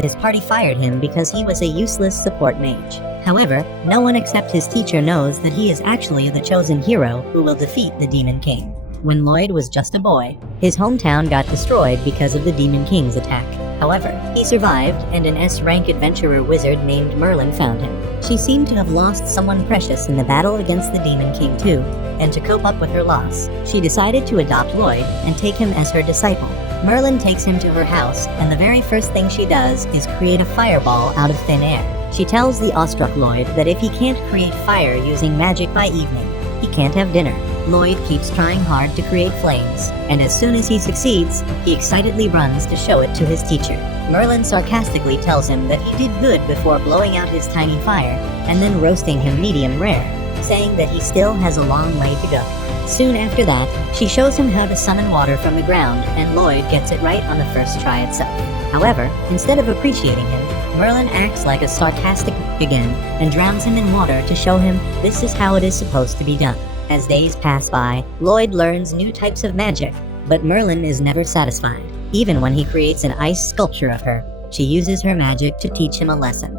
his party fired him because he was a useless support mage. However, no one except his teacher knows that he is actually the chosen hero who will defeat the Demon King. When Lloyd was just a boy, his hometown got destroyed because of the Demon King's attack. However, he survived, and an S-rank adventurer wizard named Merlin found him. She seemed to have lost someone precious in the battle against the Demon King too, and to cope up with her loss, she decided to adopt Lloyd and take him as her disciple. Merlin takes him to her house, and the very first thing she does is create a fireball out of thin air. She tells the awestruck Lloyd that if he can't create fire using magic by evening, he can't have dinner. Lloyd keeps trying hard to create flames, and as soon as he succeeds, he excitedly runs to show it to his teacher. Merlin sarcastically tells him that he did good before blowing out his tiny fire, and then roasting him medium rare, saying that he still has a long way to go. Soon after that, she shows him how to summon water from the ground, and Lloyd gets it right on the first try itself. However, instead of appreciating him, Merlin acts like a sarcastic again and drowns him in water to show him this is how it is supposed to be done. As days pass by, Lloyd learns new types of magic, but Merlin is never satisfied. Even when he creates an ice sculpture of her, she uses her magic to teach him a lesson.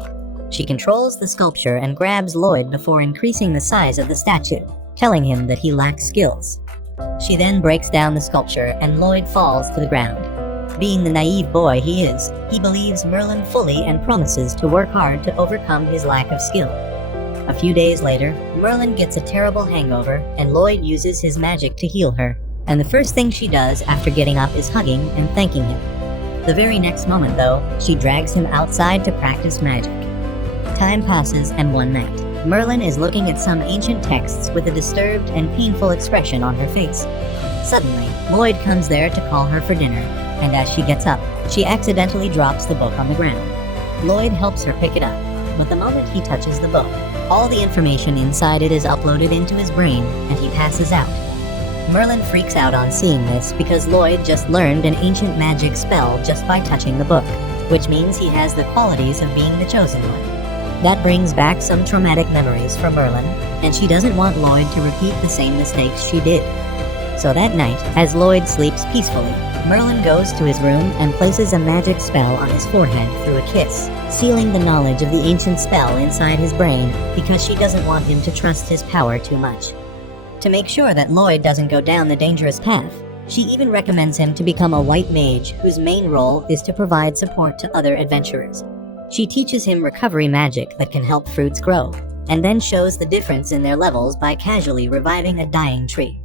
She controls the sculpture and grabs Lloyd before increasing the size of the statue, telling him that he lacks skills. She then breaks down the sculpture and Lloyd falls to the ground. Being the naive boy he is, he believes Merlin fully and promises to work hard to overcome his lack of skill. A few days later, Merlin gets a terrible hangover, and Lloyd uses his magic to heal her, and the first thing she does after getting up is hugging and thanking him. The very next moment, though, she drags him outside to practice magic. Time passes, and one night, Merlin is looking at some ancient texts with a disturbed and painful expression on her face. Suddenly, Lloyd comes there to call her for dinner, and as she gets up, she accidentally drops the book on the ground. Lloyd helps her pick it up, but the moment he touches the book, all the information inside it is uploaded into his brain, and he passes out. Merlin freaks out on seeing this because Lloyd just learned an ancient magic spell just by touching the book, which means he has the qualities of being the chosen one. That brings back some traumatic memories for Merlin, and she doesn't want Lloyd to repeat the same mistakes she did. So that night, as Lloyd sleeps peacefully, Merlin goes to his room and places a magic spell on his forehead through a kiss, sealing the knowledge of the ancient spell inside his brain because she doesn't want him to trust his power too much. To make sure that Lloyd doesn't go down the dangerous path, she even recommends him to become a white mage whose main role is to provide support to other adventurers. She teaches him recovery magic that can help fruits grow, and then shows the difference in their levels by casually reviving a dying tree.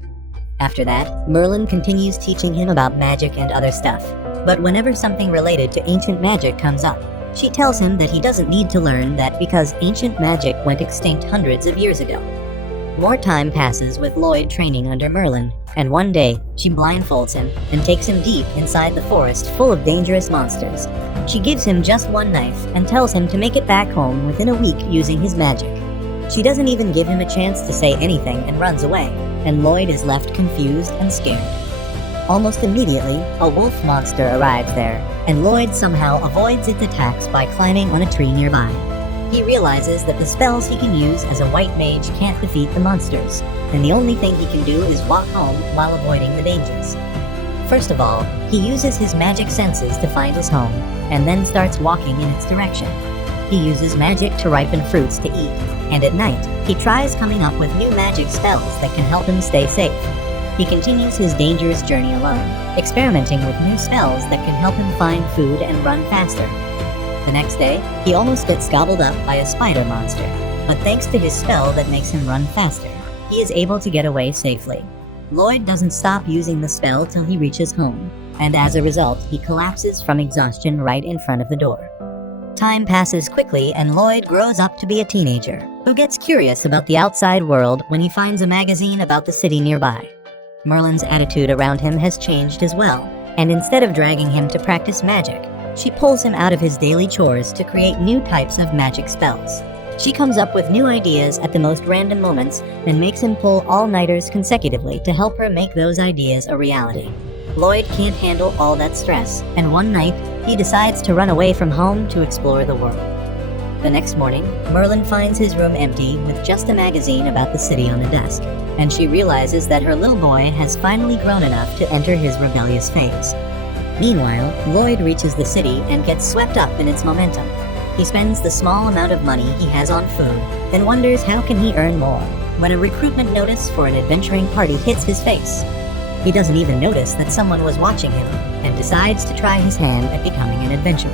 After that, Merlin continues teaching him about magic and other stuff, but whenever something related to ancient magic comes up, she tells him that he doesn't need to learn that because ancient magic went extinct hundreds of years ago. More time passes with Lloyd training under Merlin, and one day, she blindfolds him and takes him deep inside the forest full of dangerous monsters. She gives him just one knife and tells him to make it back home within a week using his magic. She doesn't even give him a chance to say anything and runs away, and Lloyd is left confused and scared. Almost immediately, a wolf monster arrives there, and Lloyd somehow avoids its attacks by climbing on a tree nearby. He realizes that the spells he can use as a white mage can't defeat the monsters, and the only thing he can do is walk home while avoiding the dangers. First of all, he uses his magic senses to find his home, and then starts walking in its direction. He uses magic to ripen fruits to eat, and at night, he tries coming up with new magic spells that can help him stay safe. He continues his dangerous journey alone, experimenting with new spells that can help him find food and run faster. The next day, he almost gets gobbled up by a spider monster, but thanks to his spell that makes him run faster, he is able to get away safely. Lloyd doesn't stop using the spell till he reaches home, and as a result, he collapses from exhaustion right in front of the door. Time passes quickly, and Lloyd grows up to be a teenager, who gets curious about the outside world when he finds a magazine about the city nearby. Merlin's attitude around him has changed as well, and instead of dragging him to practice magic, she pulls him out of his daily chores to create new types of magic spells. She comes up with new ideas at the most random moments and makes him pull all-nighters consecutively to help her make those ideas a reality. Lloyd can't handle all that stress, and one night, he decides to run away from home to explore the world. The next morning, Merlin finds his room empty with just a magazine about the city on the desk, and she realizes that her little boy has finally grown enough to enter his rebellious phase. Meanwhile, Lloyd reaches the city and gets swept up in its momentum. He spends the small amount of money he has on food, then wonders how can he earn more, when a recruitment notice for an adventuring party hits his face. He doesn't even notice that someone was watching him, and decides to try his hand at becoming an adventurer.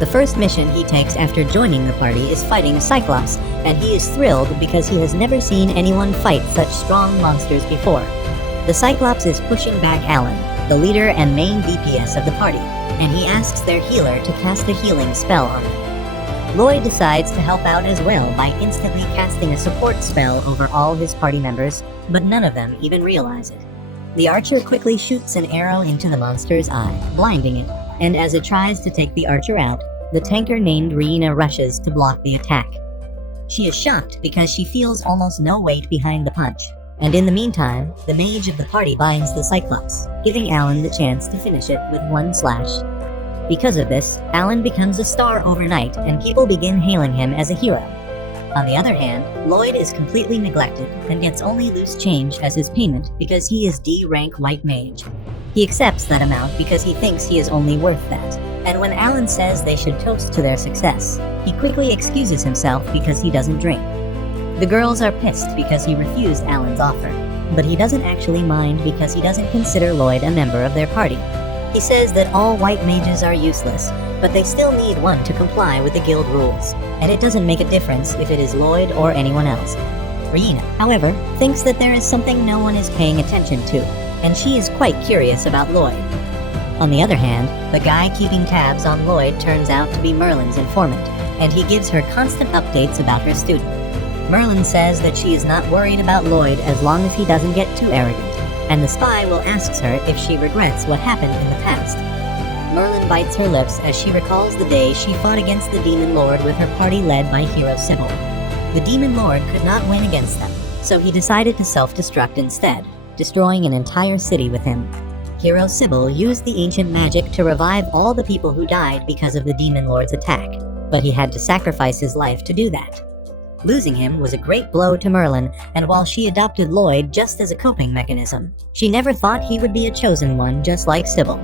The first mission he takes after joining the party is fighting a Cyclops, and he is thrilled because he has never seen anyone fight such strong monsters before. The Cyclops is pushing back Alan, the leader and main DPS of the party, and he asks their healer to cast a healing spell on him. Lloyd decides to help out as well by instantly casting a support spell over all his party members, but none of them even realize it. The archer quickly shoots an arrow into the monster's eye, blinding it, and as it tries to take the archer out, the tanker named Reina rushes to block the attack. She is shocked because she feels almost no weight behind the punch, and in the meantime, the mage of the party binds the Cyclops, giving Alan the chance to finish it with one slash. Because of this, Alan becomes a star overnight, and people begin hailing him as a hero. On the other hand, Lloyd is completely neglected and gets only loose change as his payment because he is D-rank white mage. He accepts that amount because he thinks he is only worth that, and when Alan says they should toast to their success, he quickly excuses himself because he doesn't drink. The girls are pissed because he refused Alan's offer, but he doesn't actually mind because he doesn't consider Lloyd a member of their party. He says that all white mages are useless, but they still need one to comply with the guild rules, and it doesn't make a difference if it is Lloyd or anyone else. Reina, however, thinks that there is something no one is paying attention to, and she is quite curious about Lloyd. On the other hand, the guy keeping tabs on Lloyd turns out to be Merlin's informant, and he gives her constant updates about her student. Merlin says that she is not worried about Lloyd as long as he doesn't get too arrogant, and the spy will ask her if she regrets what happened in the past. Merlin bites her lips as she recalls the day she fought against the Demon Lord with her party led by hero Sybil. The Demon Lord could not win against them, so he decided to self-destruct instead, destroying an entire city with him. Hero Sybil used the ancient magic to revive all the people who died because of the Demon Lord's attack, but he had to sacrifice his life to do that. Losing him was a great blow to Merlin, and while she adopted Lloyd just as a coping mechanism, she never thought he would be a chosen one just like Sybil.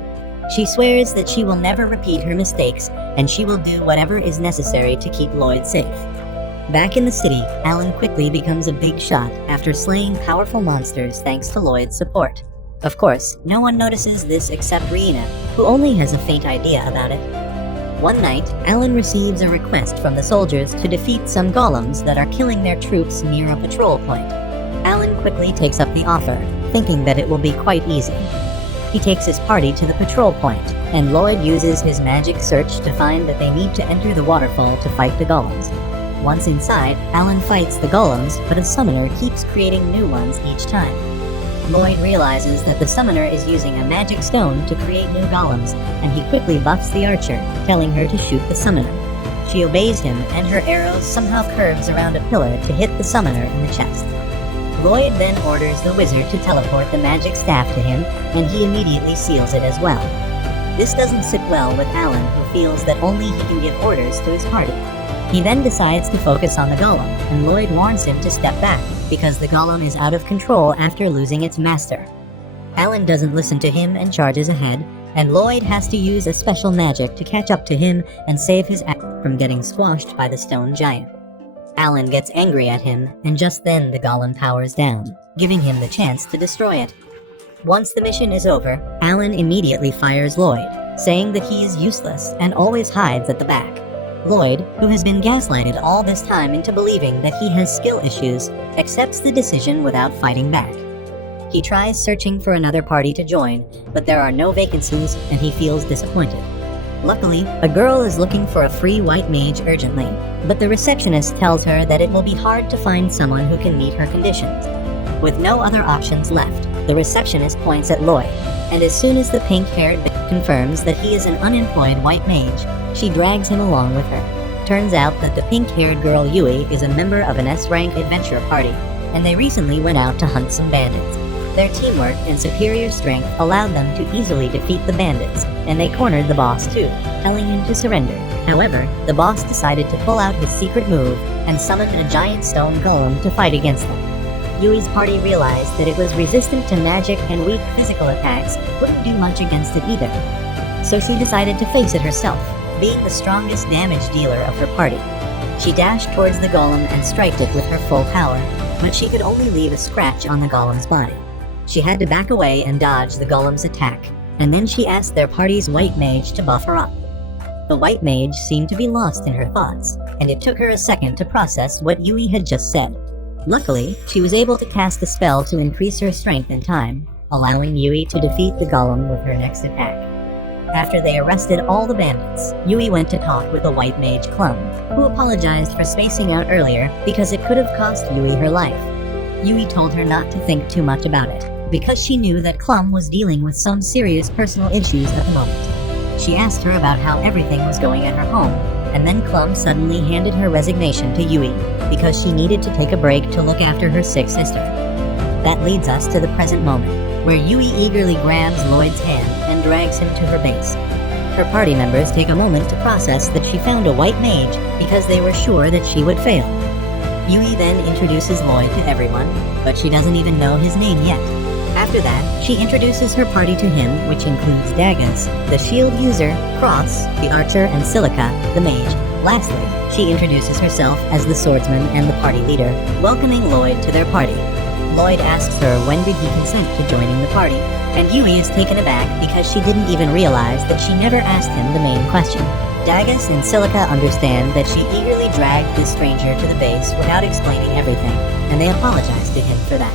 She swears that she will never repeat her mistakes, and she will do whatever is necessary to keep Lloyd safe. Back in the city, Alan quickly becomes a big shot after slaying powerful monsters thanks to Lloyd's support. Of course, no one notices this except Reina, who only has a faint idea about it. One night, Alan receives a request from the soldiers to defeat some golems that are killing their troops near a patrol point. Alan quickly takes up the offer, thinking that it will be quite easy. He takes his party to the patrol point, and Lloyd uses his magic search to find that they need to enter the waterfall to fight the golems. Once inside, Alan fights the golems, but a summoner keeps creating new ones each time. Lloyd realizes that the summoner is using a magic stone to create new golems, and he quickly buffs the archer, telling her to shoot the summoner. She obeys him, and her arrow somehow curves around a pillar to hit the summoner in the chest. Lloyd then orders the wizard to teleport the magic staff to him, and he immediately seals it as well. This doesn't sit well with Alan, who feels that only he can give orders to his party. He then decides to focus on the golem, and Lloyd warns him to step back, because the golem is out of control after losing its master. Alan doesn't listen to him and charges ahead, and Lloyd has to use a special magic to catch up to him and save his axe from getting squashed by the stone giant. Alan gets angry at him, and just then the golem powers down, giving him the chance to destroy it. Once the mission is over, Alan immediately fires Lloyd, saying that he is useless and always hides at the back. Lloyd, who has been gaslighted all this time into believing that he has skill issues, accepts the decision without fighting back. He tries searching for another party to join, but there are no vacancies and he feels disappointed. Luckily, a girl is looking for a free white mage urgently, but the receptionist tells her that it will be hard to find someone who can meet her conditions. With no other options left, the receptionist points at Lloyd, and as soon as the pink-haired bitch confirms that he is an unemployed white mage, she drags him along with her. Turns out that the pink-haired girl Yui is a member of an S-rank adventure party, and they recently went out to hunt some bandits. Their teamwork and superior strength allowed them to easily defeat the bandits, and they cornered the boss too, telling him to surrender. However, the boss decided to pull out his secret move and summoned a giant stone golem to fight against them. Yui's party realized that it was resistant to magic and weak physical attacks, wouldn't do much against it either. so she decided to face it herself, being the strongest damage dealer of her party. She dashed towards the golem and striked it with her full power, but she could only leave a scratch on the golem's body. She had to back away and dodge the golem's attack, and then she asked their party's white mage to buff her up. The white mage seemed to be lost in her thoughts, and it took her a second to process what Yui had just said. Luckily, she was able to cast a spell to increase her strength in time, allowing Yui to defeat the golem with her next attack. After they arrested all the bandits, Yui went to talk with the white mage Clum, who apologized for spacing out earlier because it could have cost Yui her life. Yui told her not to think too much about it, because she knew that Clum was dealing with some serious personal issues at the moment. She asked her about how everything was going at her home, and then Clum suddenly handed her resignation to Yui, because she needed to take a break to look after her sick sister. That leads us to the present moment, where Yui eagerly grabs Lloyd's hand and drags him to her base. Her party members take a moment to process that she found a white mage because they were sure that she would fail. Yui then introduces Lloyd to everyone, but she doesn't even know his name yet. After that, she introduces her party to him, which includes Dagas, the shield user, Cross, the archer, and Silica, the mage. Lastly, she introduces herself as the swordsman and the party leader, welcoming Lloyd to their party. Lloyd asks her when did he consent to joining the party, and Yui is taken aback because she didn't even realize that she never asked him the main question. Dagas and Silica understand that she eagerly dragged this stranger to the base without explaining everything, and they apologize to him for that.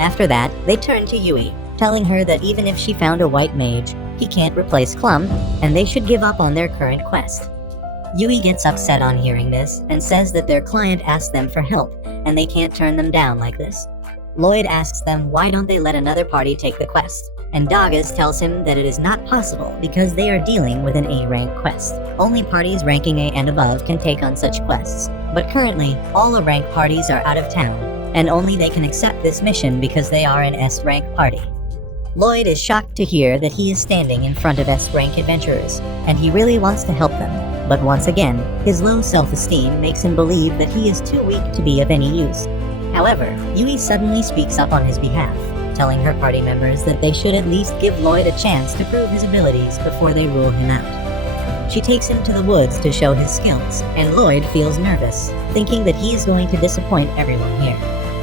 After that, they turn to Yui, telling her that even if she found a white mage, he can't replace Clum, and they should give up on their current quest. Yui gets upset on hearing this, and says that their client asked them for help, and they can't turn them down like this. Lloyd asks them why don't they let another party take the quest, and Dagas tells him that it is not possible because they are dealing with an A-rank quest. Only parties ranking A and above can take on such quests, but currently, all A-rank parties are out of town, and only they can accept this mission because they are an S-rank party. Lloyd is shocked to hear that he is standing in front of S-rank adventurers, and he really wants to help them, but once again, his low self-esteem makes him believe that he is too weak to be of any use. However, Yui suddenly speaks up on his behalf, telling her party members that they should at least give Lloyd a chance to prove his abilities before they rule him out. She takes him to the woods to show his skills, and Lloyd feels nervous, thinking that he is going to disappoint everyone here.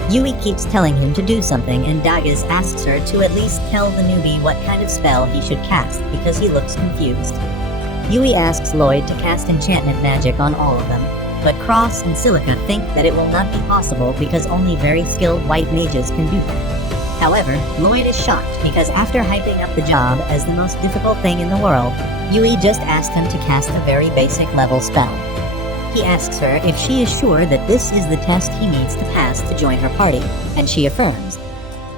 Yui keeps telling him to do something, and Dagas asks her to at least tell the newbie what kind of spell he should cast because he looks confused. Yui asks Lloyd to cast enchantment magic on all of them, but Cross and Silica think that it will not be possible because only very skilled white mages can do that. However, Lloyd is shocked because after hyping up the job as the most difficult thing in the world, Yui just asked him to cast a very basic level spell. He asks her if she is sure that this is the test he needs to pass to join her party, and she affirms.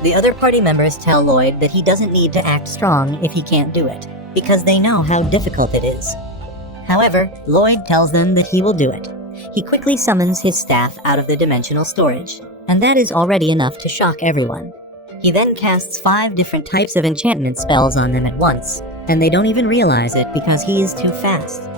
The other party members tell Lloyd that he doesn't need to act strong if he can't do it, because they know how difficult it is. However, Lloyd tells them that he will do it. He quickly summons his staff out of the dimensional storage, and that is already enough to shock everyone. He then casts 5 different types of enchantment spells on them at once, and they don't even realize it because he is too fast.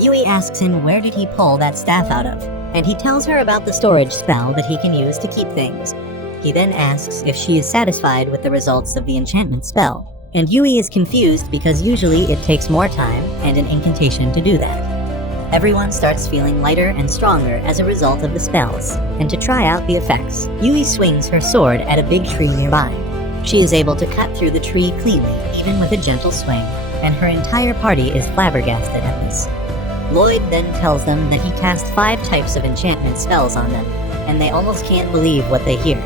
Yui asks him where did he pull that staff out of, and he tells her about the storage spell that he can use to keep things. He then asks if she is satisfied with the results of the enchantment spell, and Yui is confused because usually it takes more time and an incantation to do that. Everyone starts feeling lighter and stronger as a result of the spells, and to try out the effects, Yui swings her sword at a big tree nearby. She is able to cut through the tree cleanly, even with a gentle swing, and her entire party is flabbergasted at this. Lloyd then tells them that he cast 5 types of enchantment spells on them, and they almost can't believe what they hear.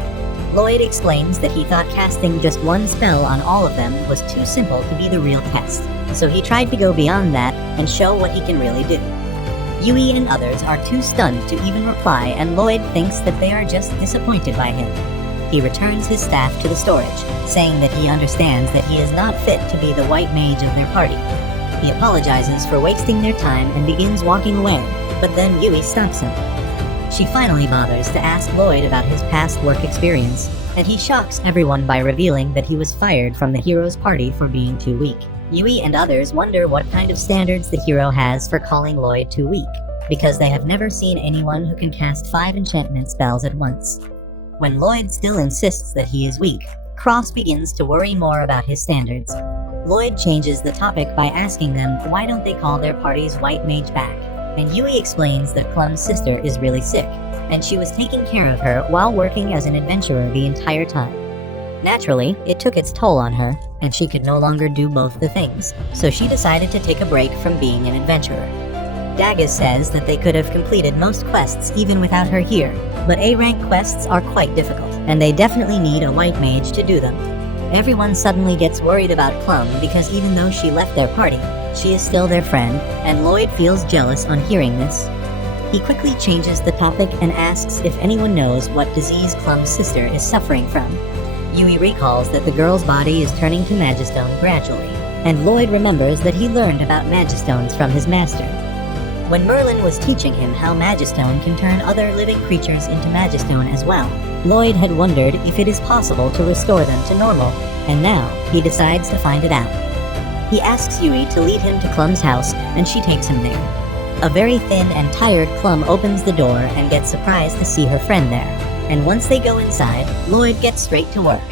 Lloyd explains that he thought casting just one spell on all of them was too simple to be the real test, so he tried to go beyond that and show what he can really do. Yui and others are too stunned to even reply, and Lloyd thinks that they are just disappointed by him. He returns his staff to the storage, saying that he understands that he is not fit to be the white mage of their party. He apologizes for wasting their time and begins walking away, but then Yui stops him. She finally bothers to ask Lloyd about his past work experience, and he shocks everyone by revealing that he was fired from the hero's party for being too weak. Yui and others wonder what kind of standards the hero has for calling Lloyd too weak, because they have never seen anyone who can cast 5 enchantment spells at once. When Lloyd still insists that he is weak, Cross begins to worry more about his standards. Lloyd changes the topic by asking them why don't they call their party's white mage back, and Yui explains that Clum's sister is really sick, and she was taking care of her while working as an adventurer the entire time. Naturally, it took its toll on her, and she could no longer do both the things, so she decided to take a break from being an adventurer. Daggis says that they could have completed most quests even without her here, but A-rank quests are quite difficult, and they definitely need a white mage to do them. Everyone suddenly gets worried about Clum because even though she left their party, she is still their friend, and Lloyd feels jealous on hearing this. He quickly changes the topic and asks if anyone knows what disease Clum's sister is suffering from. Yui recalls that the girl's body is turning to Magistone gradually, and Lloyd remembers that he learned about Magistones from his master. When Merlin was teaching him how Magistone can turn other living creatures into Magistone as well, Lloyd had wondered if it is possible to restore them to normal, and now he decides to find it out. He asks Yui to lead him to Clum's house, and she takes him there. A very thin and tired Clum opens the door and gets surprised to see her friend there, and once they go inside, Lloyd gets straight to work.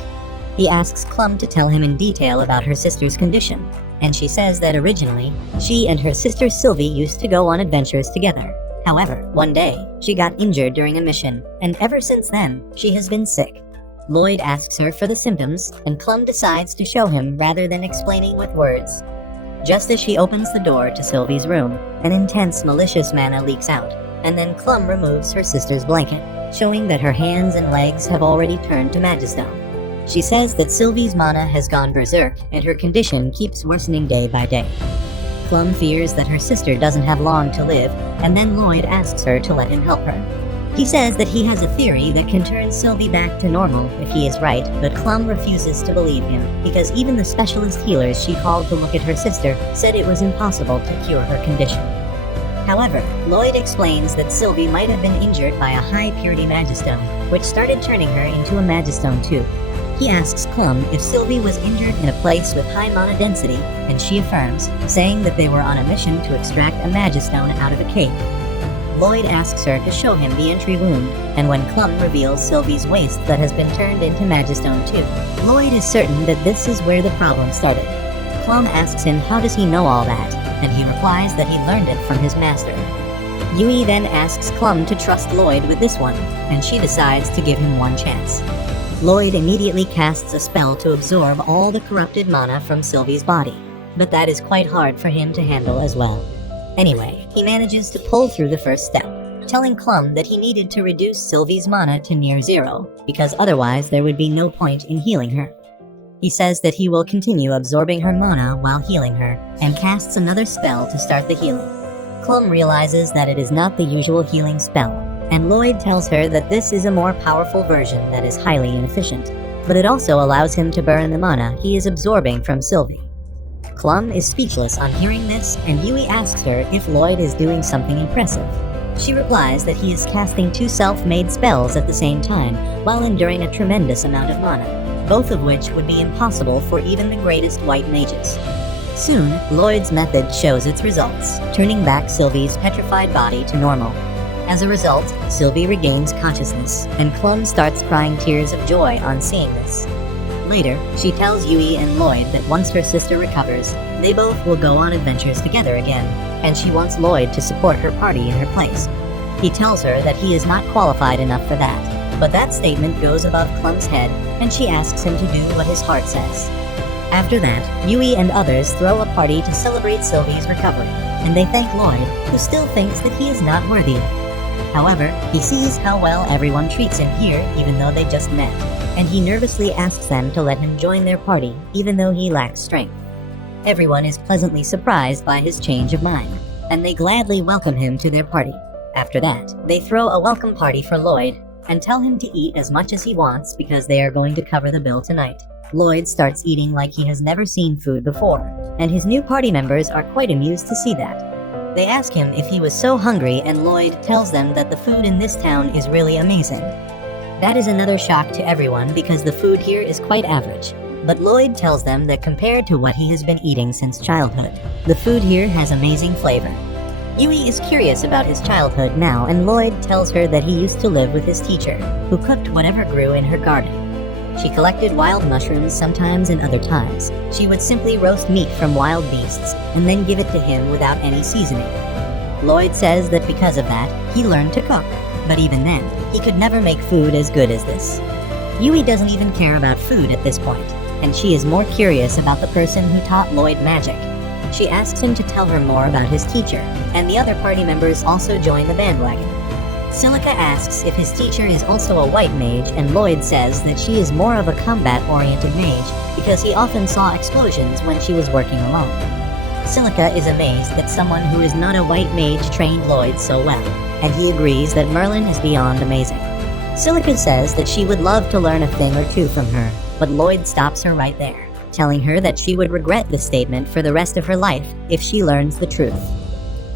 He asks Clum to tell him in detail about her sister's condition, and she says that originally, she and her sister Sylvie used to go on adventures together. However, one day, she got injured during a mission, and ever since then, she has been sick. Lloyd asks her for the symptoms, and Clum decides to show him rather than explaining with words. Just as she opens the door to Sylvie's room, an intense malicious mana leaks out, and then Clum removes her sister's blanket, showing that her hands and legs have already turned to Magistone. She says that Sylvie's mana has gone berserk, and her condition keeps worsening day by day. Clum fears that her sister doesn't have long to live, and then Lloyd asks her to let him help her. He says that he has a theory that can turn Sylvie back to normal if he is right, but Clum refuses to believe him, because even the specialist healers she called to look at her sister said it was impossible to cure her condition. However, Lloyd explains that Sylvie might have been injured by a high-purity Magistone, which started turning her into a Magistone too. He asks Clum if Sylvie was injured in a place with high mana density, and she affirms, saying that they were on a mission to extract a Magistone out of a cave. Lloyd asks her to show him the entry wound, and when Clum reveals Sylvie's waist that has been turned into Magistone too, Lloyd is certain that this is where the problem started. Clum asks him how does he know all that, and he replies that he learned it from his master. Yui then asks Clum to trust Lloyd with this one, and she decides to give him one chance. Lloyd immediately casts a spell to absorb all the corrupted mana from Sylvie's body, but that is quite hard for him to handle as well. Anyway, he manages to pull through the first step, telling Clum that he needed to reduce Sylvie's mana to near zero, because otherwise there would be no point in healing her. He says that he will continue absorbing her mana while healing her, and casts another spell to start the healing. Clum realizes that it is not the usual healing spell, and Lloyd tells her that this is a more powerful version that is highly inefficient, but it also allows him to burn the mana he is absorbing from Sylvie. Clum is speechless on hearing this, and Yui asks her if Lloyd is doing something impressive. She replies that he is casting two self-made spells at the same time, while enduring a tremendous amount of mana, both of which would be impossible for even the greatest white mages. Soon, Lloyd's method shows its results, turning back Sylvie's petrified body to normal. As a result, Sylvie regains consciousness, and Clum starts crying tears of joy on seeing this. Later, she tells Yui and Lloyd that once her sister recovers, they both will go on adventures together again, and she wants Lloyd to support her party in her place. He tells her that he is not qualified enough for that, but that statement goes above Clum's head, and she asks him to do what his heart says. After that, Yui and others throw a party to celebrate Sylvie's recovery, and they thank Lloyd, who still thinks that he is not worthy of it. However, he sees how well everyone treats him here even though they just met, and he nervously asks them to let him join their party even though he lacks strength. Everyone is pleasantly surprised by his change of mind, and they gladly welcome him to their party. After that, they throw a welcome party for Lloyd, and tell him to eat as much as he wants because they are going to cover the bill tonight. Lloyd starts eating like he has never seen food before, and his new party members are quite amused to see that. They ask him if he was so hungry, and Lloyd tells them that the food in this town is really amazing. That is another shock to everyone because the food here is quite average. But Lloyd tells them that compared to what he has been eating since childhood, the food here has amazing flavor. Yui is curious about his childhood now, and Lloyd tells her that he used to live with his teacher, who cooked whatever grew in her garden. She collected wild mushrooms sometimes and other times. She would simply roast meat from wild beasts and then give it to him without any seasoning. Lloyd says that because of that, he learned to cook, but even then, he could never make food as good as this. Yui doesn't even care about food at this point, and she is more curious about the person who taught Lloyd magic. She asks him to tell her more about his teacher, and the other party members also join the bandwagon. Silica asks if his teacher is also a white mage, and Lloyd says that she is more of a combat-oriented mage because he often saw explosions when she was working alone. Silica is amazed that someone who is not a white mage trained Lloyd so well, and he agrees that Merlin is beyond amazing. Silica says that she would love to learn a thing or two from her, but Lloyd stops her right there, telling her that she would regret the statement for the rest of her life if she learns the truth.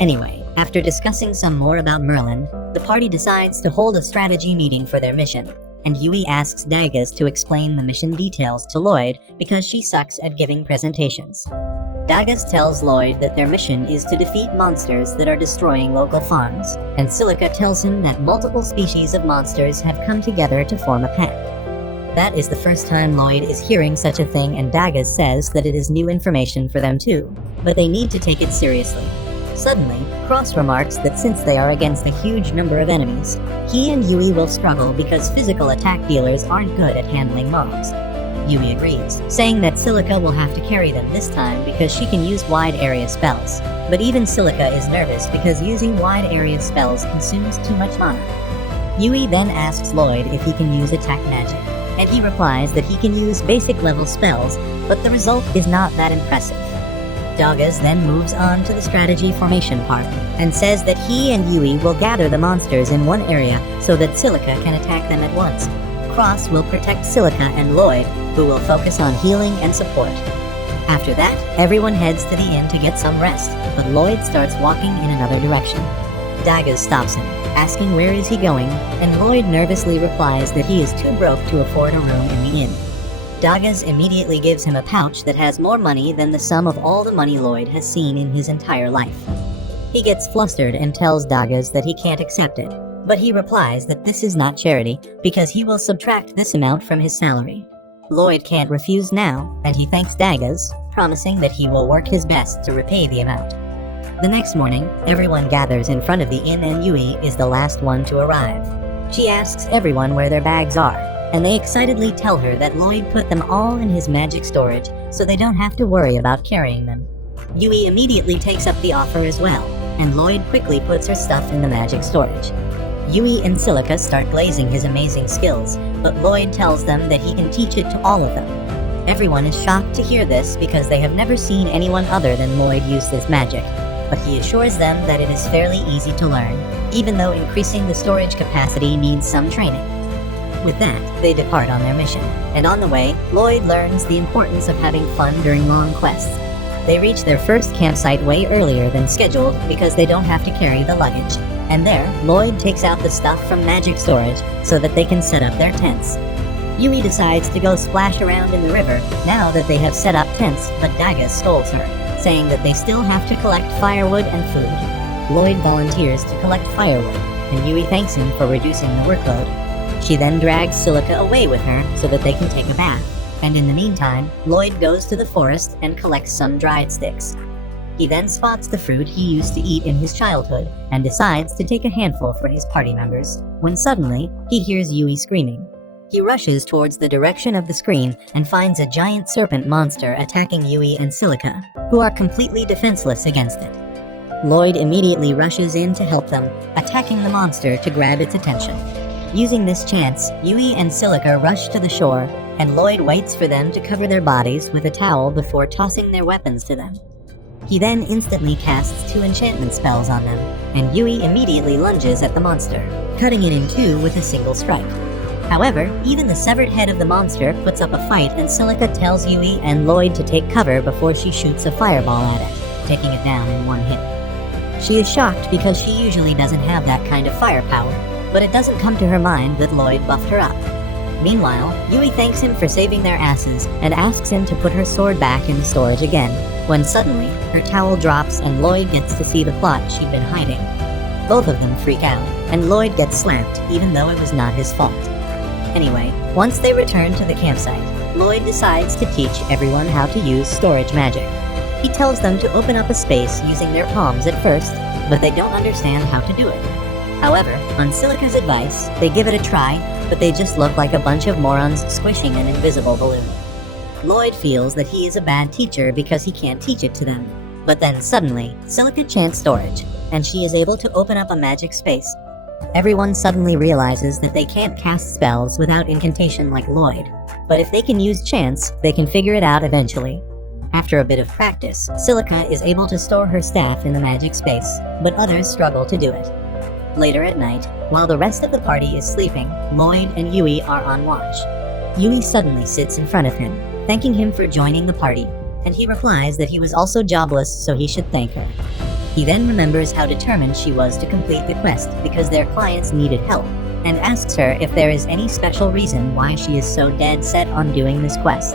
Anyway, after discussing some more about Merlin, the party decides to hold a strategy meeting for their mission, and Yui asks Daggers to explain the mission details to Lloyd because she sucks at giving presentations. Daggers tells Lloyd that their mission is to defeat monsters that are destroying local farms, and Silica tells him that multiple species of monsters have come together to form a pact. That is the first time Lloyd is hearing such a thing, and Daggers says that it is new information for them too, but they need to take it seriously. Suddenly, Cross remarks that since they are against a huge number of enemies, he and Yui will struggle because physical attack dealers aren't good at handling mobs. Yui agrees, saying that Silica will have to carry them this time because she can use wide area spells. But even Silica is nervous because using wide area spells consumes too much mana. Yui then asks Lloyd if he can use attack magic, and he replies that he can use basic level spells, but the result is not that impressive. Daggers then moves on to the strategy formation part, and says that he and Yui will gather the monsters in one area so that Silica can attack them at once. Cross will protect Silica and Lloyd, who will focus on healing and support. After that, everyone heads to the inn to get some rest, but Lloyd starts walking in another direction. Daggers stops him, asking where is he going, and Lloyd nervously replies that he is too broke to afford a room in the inn. Daggers immediately gives him a pouch that has more money than the sum of all the money Lloyd has seen in his entire life. He gets flustered and tells Daggers that he can't accept it, but he replies that this is not charity because he will subtract this amount from his salary. Lloyd can't refuse now, and he thanks Daggers, promising that he will work his best to repay the amount. The next morning, everyone gathers in front of the inn and Yui is the last one to arrive. She asks everyone where their bags are, and they excitedly tell her that Lloyd put them all in his magic storage so they don't have to worry about carrying them. Yui immediately takes up the offer as well, and Lloyd quickly puts her stuff in the magic storage. Yui and Silica start blazing his amazing skills, but Lloyd tells them that he can teach it to all of them. Everyone is shocked to hear this because they have never seen anyone other than Lloyd use this magic, but he assures them that it is fairly easy to learn, even though increasing the storage capacity needs some training. With that, they depart on their mission, and on the way, Lloyd learns the importance of having fun during long quests. They reach their first campsite way earlier than scheduled because they don't have to carry the luggage, and there, Lloyd takes out the stuff from magic storage so that they can set up their tents. Yui decides to go splash around in the river now that they have set up tents, but Daggers scolds her, saying that they still have to collect firewood and food. Lloyd volunteers to collect firewood, and Yui thanks him for reducing the workload. She then drags Silica away with her so that they can take a bath, and in the meantime, Lloyd goes to the forest and collects some dried sticks. He then spots the fruit he used to eat in his childhood and decides to take a handful for his party members, when suddenly, he hears Yui screaming. He rushes towards the direction of the scream and finds a giant serpent monster attacking Yui and Silica, who are completely defenseless against it. Lloyd immediately rushes in to help them, attacking the monster to grab its attention. Using this chance, Yui and Silica rush to the shore, and Lloyd waits for them to cover their bodies with a towel before tossing their weapons to them. He then instantly casts 2 enchantment spells on them, and Yui immediately lunges at the monster, cutting it in 2 with a single strike. However, even the severed head of the monster puts up a fight, and Silica tells Yui and Lloyd to take cover before she shoots a fireball at it, taking it down in 1 hit. She is shocked because she usually doesn't have that kind of firepower, but it doesn't come to her mind that Lloyd buffed her up. Meanwhile, Yui thanks him for saving their asses and asks him to put her sword back in the storage again, when suddenly, her towel drops and Lloyd gets to see the plot she'd been hiding. Both of them freak out, and Lloyd gets slapped even though it was not his fault. Anyway, once they return to the campsite, Lloyd decides to teach everyone how to use storage magic. He tells them to open up a space using their palms at first, but they don't understand how to do it. However, on Silica's advice, they give it a try, but they just look like a bunch of morons squishing an invisible balloon. Lloyd feels that he is a bad teacher because he can't teach it to them. But then suddenly, Silica chants storage, and she is able to open up a magic space. Everyone suddenly realizes that they can't cast spells without incantation like Lloyd, but if they can use chants, they can figure it out eventually. After a bit of practice, Silica is able to store her staff in the magic space, but others struggle to do it. Later at night, while the rest of the party is sleeping, Lloyd and Yui are on watch. Yui suddenly sits in front of him, thanking him for joining the party, and he replies that he was also jobless, so he should thank her. He then remembers how determined she was to complete the quest because their clients needed help, and asks her if there is any special reason why she is so dead set on doing this quest.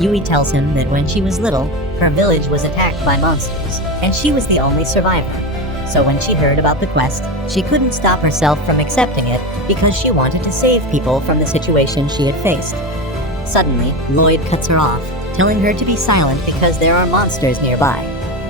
Yui tells him that when she was little, her village was attacked by monsters, and she was the only survivor. So when she heard about the quest, she couldn't stop herself from accepting it because she wanted to save people from the situation she had faced. Suddenly, Lloyd cuts her off, telling her to be silent because there are monsters nearby.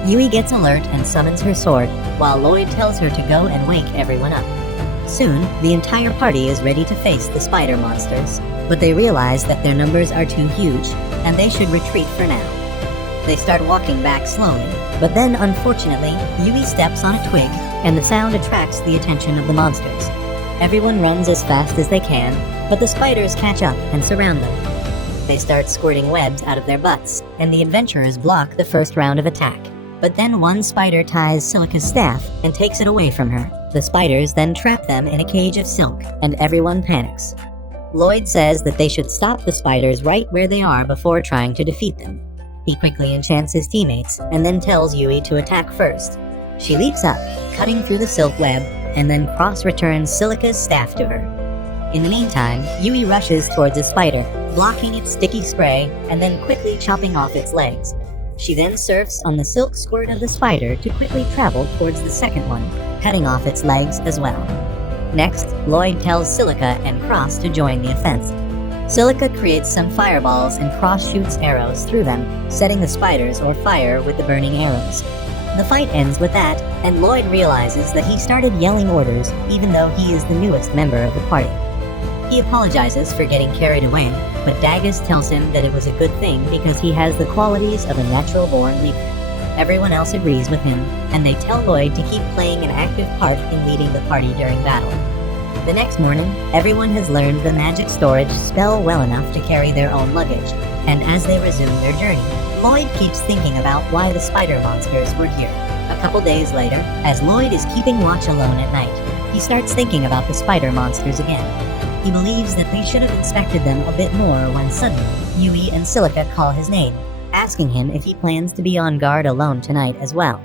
Yui gets alert and summons her sword, while Lloyd tells her to go and wake everyone up. Soon, the entire party is ready to face the spider monsters, but they realize that their numbers are too huge, and they should retreat for now. They start walking back slowly, but then unfortunately, Yui steps on a twig, and the sound attracts the attention of the monsters. Everyone runs as fast as they can, but the spiders catch up and surround them. They start squirting webs out of their butts, and the adventurers block the first round of attack. But then one spider ties Silica's staff and takes it away from her. The spiders then trap them in a cage of silk, and everyone panics. Lloyd says that they should stop the spiders right where they are before trying to defeat them. He quickly enchants his teammates, and then tells Yui to attack first. She leaps up, cutting through the silk web, and then cross-returns Silica's staff to her. In the meantime, Yui rushes towards a spider, blocking its sticky spray, and then quickly chopping off its legs. She then surfs on the silk squirt of the spider to quickly travel towards the second one, cutting off its legs as well. Next, Lloyd tells Silica and Cross to join the offense. Silica creates some fireballs and Cross shoots arrows through them, setting the spiders on fire with the burning arrows. The fight ends with that, and Lloyd realizes that he started yelling orders even though he is the newest member of the party. He apologizes for getting carried away, but Dagus tells him that it was a good thing because he has the qualities of a natural-born leader. Everyone else agrees with him, and they tell Lloyd to keep playing an active part in leading the party during battle. The next morning, everyone has learned the magic storage spell well enough to carry their own luggage, and as they resume their journey, Lloyd keeps thinking about why the spider monsters were here. A couple days later, as Lloyd is keeping watch alone at night, he starts thinking about the spider monsters again. He believes that they should have expected them a bit more when suddenly, Yui and Silica call his name, asking him if he plans to be on guard alone tonight as well.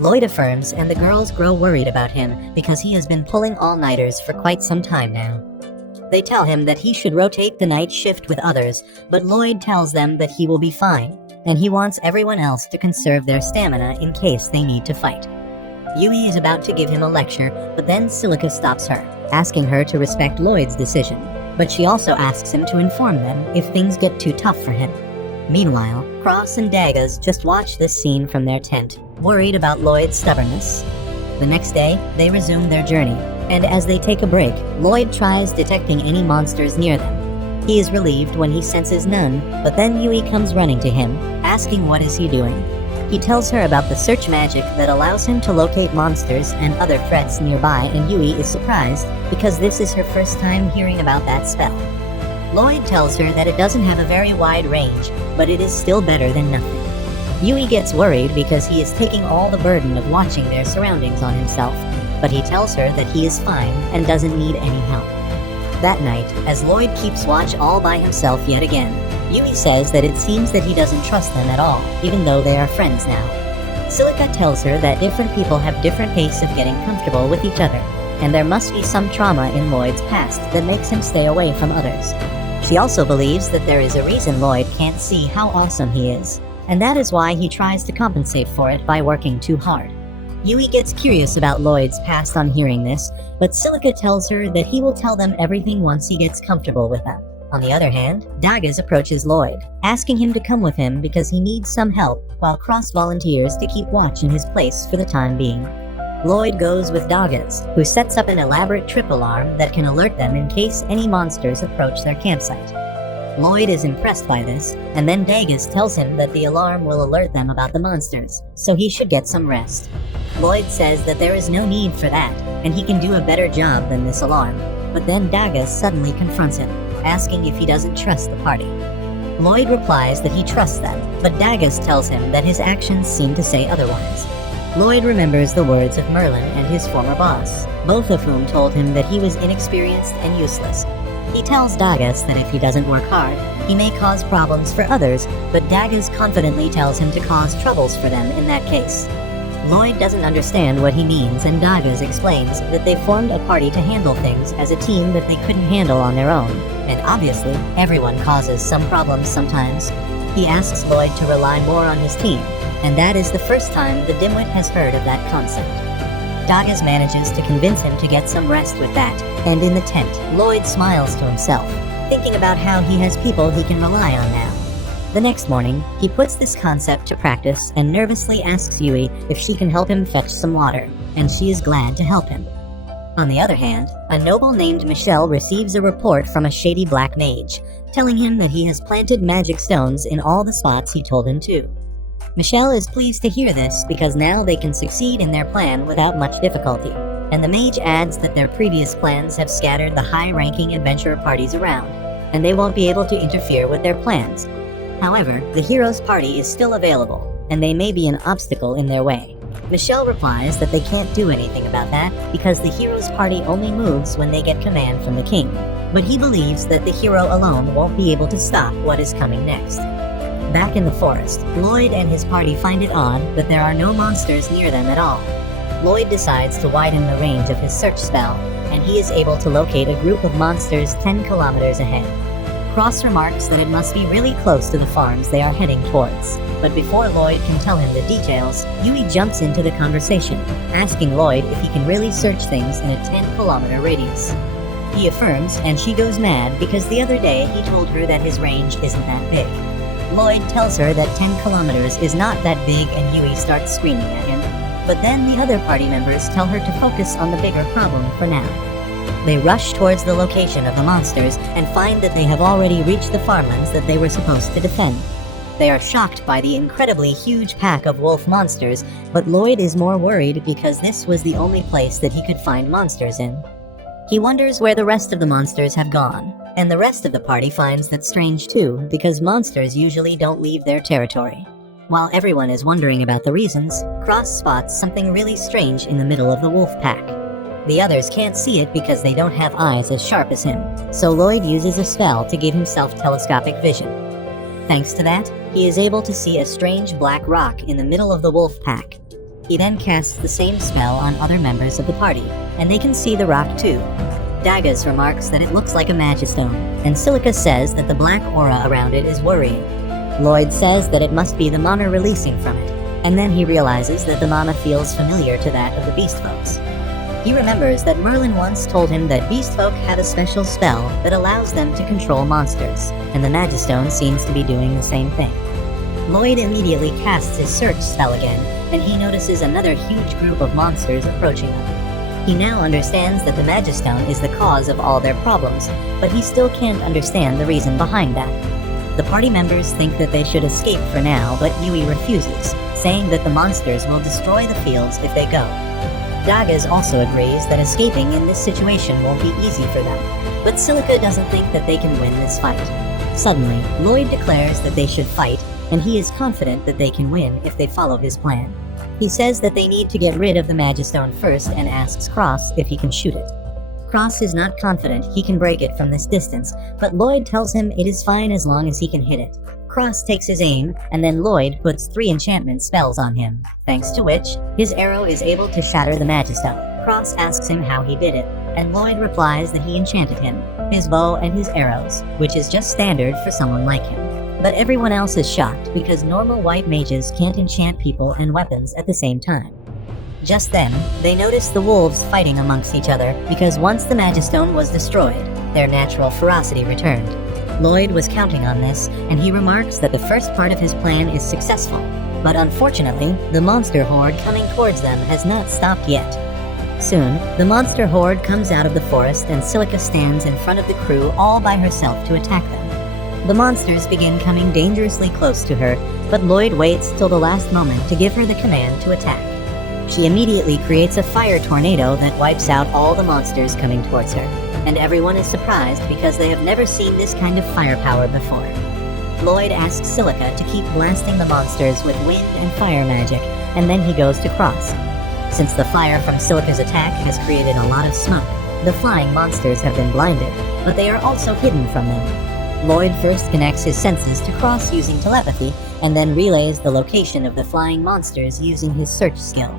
Lloyd affirms, and the girls grow worried about him because he has been pulling all-nighters for quite some time now. They tell him that he should rotate the night shift with others, but Lloyd tells them that he will be fine, and he wants everyone else to conserve their stamina in case they need to fight. Yui is about to give him a lecture, but then Silica stops her, asking her to respect Lloyd's decision, but she also asks him to inform them if things get too tough for him. Meanwhile, Cross and Dagas just watch this scene from their tent, worried about Lloyd's stubbornness. The next day, they resume their journey, and as they take a break, Lloyd tries detecting any monsters near them. He is relieved when he senses none, but then Yui comes running to him, asking what is he doing. He tells her about the search magic that allows him to locate monsters and other threats nearby, and Yui is surprised because this is her first time hearing about that spell. Lloyd tells her that it doesn't have a very wide range, but it is still better than nothing. Yui gets worried because he is taking all the burden of watching their surroundings on himself, but he tells her that he is fine and doesn't need any help. That night, as Lloyd keeps watch all by himself yet again, Yui says that it seems that he doesn't trust them at all, even though they are friends now. Silica tells her that different people have different pace of getting comfortable with each other, and there must be some trauma in Lloyd's past that makes him stay away from others. She also believes that there is a reason Lloyd can't see how awesome he is, and that is why he tries to compensate for it by working too hard. Yui gets curious about Lloyd's past on hearing this, but Silica tells her that he will tell them everything once he gets comfortable with them. On the other hand, Dagas approaches Lloyd, asking him to come with him because he needs some help, while Cross volunteers to keep watch in his place for the time being. Lloyd goes with Dagas, who sets up an elaborate trip alarm that can alert them in case any monsters approach their campsite. Lloyd is impressed by this, and then Dagas tells him that the alarm will alert them about the monsters, so he should get some rest. Lloyd says that there is no need for that, and he can do a better job than this alarm, but then Dagas suddenly confronts him, asking if he doesn't trust the party. Lloyd replies that he trusts them, but Dagas tells him that his actions seem to say otherwise. Lloyd remembers the words of Merlin and his former boss, both of whom told him that he was inexperienced and useless. He tells Dagas that if he doesn't work hard, he may cause problems for others, but Dagas confidently tells him to cause troubles for them in that case. Lloyd doesn't understand what he means, and Dagas explains that they formed a party to handle things as a team that they couldn't handle on their own, and obviously, everyone causes some problems sometimes. He asks Lloyd to rely more on his team, and that is the first time the dimwit has heard of that concept. Dagas manages to convince him to get some rest with that, and in the tent, Lloyd smiles to himself, thinking about how he has people he can rely on now. The next morning, he puts this concept to practice and nervously asks Yui if she can help him fetch some water, and she is glad to help him. On the other hand, a noble named Michelle receives a report from a shady black mage, telling him that he has planted magic stones in all the spots he told him to. Michelle is pleased to hear this because now they can succeed in their plan without much difficulty, and the mage adds that their previous plans have scattered the high-ranking adventurer parties around, and they won't be able to interfere with their plans. However, the heroes' party is still available, and they may be an obstacle in their way. Michelle replies that they can't do anything about that because the heroes' party only moves when they get command from the king, but he believes that the hero alone won't be able to stop what is coming next. Back in the forest, Lloyd and his party find it odd that there are no monsters near them at all. Lloyd decides to widen the range of his search spell, and he is able to locate a group of monsters 10 kilometers ahead. Cross remarks that it must be really close to the farms they are heading towards, but before Lloyd can tell him the details, Yui jumps into the conversation, asking Lloyd if he can really search things in a 10-kilometer radius. He affirms, and she goes mad because the other day he told her that his range isn't that big. Lloyd tells her that 10 kilometers is not that big, and Yui starts screaming at him, but then the other party members tell her to focus on the bigger problem for now. They rush towards the location of the monsters and find that they have already reached the farmlands that they were supposed to defend. They are shocked by the incredibly huge pack of wolf monsters, but Lloyd is more worried because this was the only place that he could find monsters in. He wonders where the rest of the monsters have gone, and the rest of the party finds that strange too, because monsters usually don't leave their territory. While everyone is wondering about the reasons, Cross spots something really strange in the middle of the wolf pack. The others can't see it because they don't have eyes as sharp as him, so Lloyd uses a spell to give himself telescopic vision. Thanks to that, he is able to see a strange black rock in the middle of the wolf pack. He then casts the same spell on other members of the party, and they can see the rock too. Dagas remarks that it looks like a magistone, and Silica says that the black aura around it is worrying. Lloyd says that it must be the mana releasing from it, and then he realizes that the mana feels familiar to that of the beast folks. He remembers that Merlin once told him that beast folk have a special spell that allows them to control monsters, and the magistone seems to be doing the same thing. Lloyd immediately casts his search spell again, and he notices another huge group of monsters approaching them. He now understands that the magistone is the cause of all their problems, but he still can't understand the reason behind that. The party members think that they should escape for now, but Yui refuses, saying that the monsters will destroy the fields if they go. Dagas also agrees that escaping in this situation won't be easy for them, but Silica doesn't think that they can win this fight. Suddenly, Lloyd declares that they should fight, and he is confident that they can win if they follow his plan. He says that they need to get rid of the magistone first and asks Cross if he can shoot it. Cross is not confident he can break it from this distance, but Lloyd tells him it is fine as long as he can hit it. Cross takes his aim, and then Lloyd puts 3 enchantment spells on him, thanks to which, his arrow is able to shatter the magistone. Cross asks him how he did it, and Lloyd replies that he enchanted him, his bow and his arrows, which is just standard for someone like him. But everyone else is shocked because normal white mages can't enchant people and weapons at the same time. Just then, they notice the wolves fighting amongst each other because once the Magistone was destroyed, their natural ferocity returned. Lloyd was counting on this, and he remarks that the first part of his plan is successful. But unfortunately, the monster horde coming towards them has not stopped yet. Soon, the monster horde comes out of the forest and Silica stands in front of the crew all by herself to attack them. The monsters begin coming dangerously close to her, but Lloyd waits till the last moment to give her the command to attack. She immediately creates a fire tornado that wipes out all the monsters coming towards her, and everyone is surprised because they have never seen this kind of firepower before. Lloyd asks Silica to keep blasting the monsters with wind and fire magic, and then he goes to cross. Since the fire from Silica's attack has created a lot of smoke, the flying monsters have been blinded, but they are also hidden from them. Lloyd first connects his senses to Cross using telepathy, and then relays the location of the flying monsters using his search skill.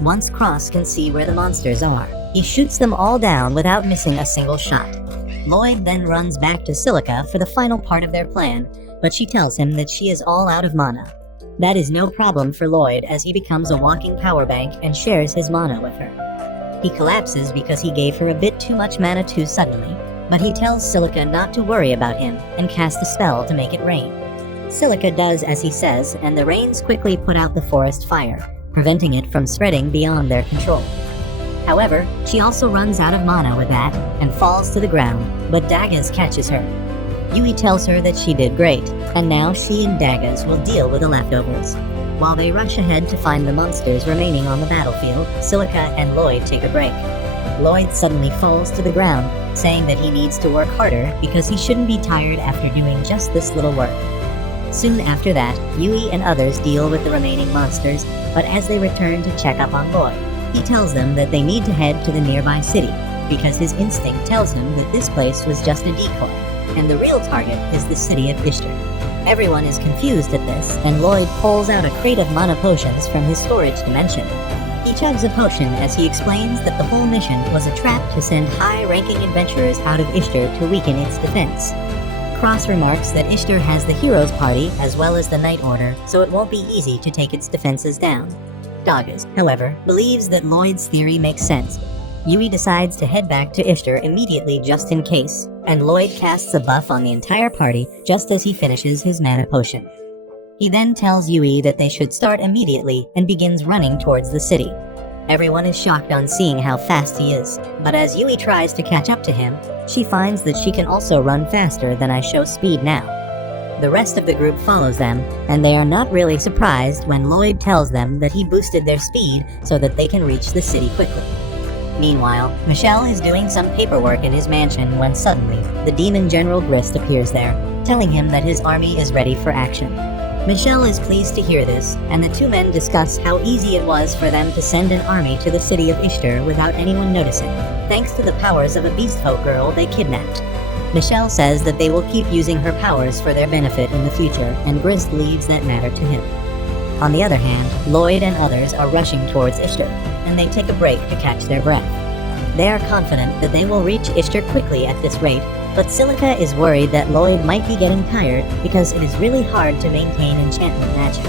Once Cross can see where the monsters are, he shoots them all down without missing a single shot. Lloyd then runs back to Silica for the final part of their plan, but she tells him that she is all out of mana. That is no problem for Lloyd as he becomes a walking power bank and shares his mana with her. He collapses because he gave her a bit too much mana too suddenly, but he tells Silica not to worry about him and cast a spell to make it rain. Silica does as he says, and the rains quickly put out the forest fire, preventing it from spreading beyond their control. However, she also runs out of mana with that and falls to the ground, but Daggaz catches her. Yui tells her that she did great, and now she and Daggaz will deal with the leftovers. While they rush ahead to find the monsters remaining on the battlefield, Silica and Lloyd take a break. Lloyd suddenly falls to the ground, saying that he needs to work harder because he shouldn't be tired after doing just this little work. Soon after that, Yui and others deal with the remaining monsters, but as they return to check up on Lloyd, he tells them that they need to head to the nearby city, because his instinct tells him that this place was just a decoy, and the real target is the city of Ishtar. Everyone is confused at this, and Lloyd pulls out a crate of mana potions from his storage dimension. He chugs a potion as he explains that the whole mission was a trap to send high-ranking adventurers out of Ishtar to weaken its defense. Cross remarks that Ishtar has the Heroes Party as well as the Night Order, so it won't be easy to take its defenses down. Daggaz, however, believes that Lloyd's theory makes sense. Yui decides to head back to Ishtar immediately just in case, and Lloyd casts a buff on the entire party just as he finishes his mana potion. He then tells Yui that they should start immediately and begins running towards the city. Everyone is shocked on seeing how fast he is, but as Yui tries to catch up to him, she finds that she can also run faster than I show speed now. The rest of the group follows them, and they are not really surprised when Lloyd tells them that he boosted their speed so that they can reach the city quickly. Meanwhile, Michelle is doing some paperwork in his mansion when suddenly, the demon General Grist appears there, telling him that his army is ready for action. Michelle is pleased to hear this, and the two men discuss how easy it was for them to send an army to the city of Ishtar without anyone noticing, thanks to the powers of a beast folk girl they kidnapped. Michelle says that they will keep using her powers for their benefit in the future, and Grist leaves that matter to him. On the other hand, Lloyd and others are rushing towards Ishtar, and they take a break to catch their breath. They are confident that they will reach Ishtar quickly at this rate, but Silica is worried that Lloyd might be getting tired because it is really hard to maintain enchantment magic.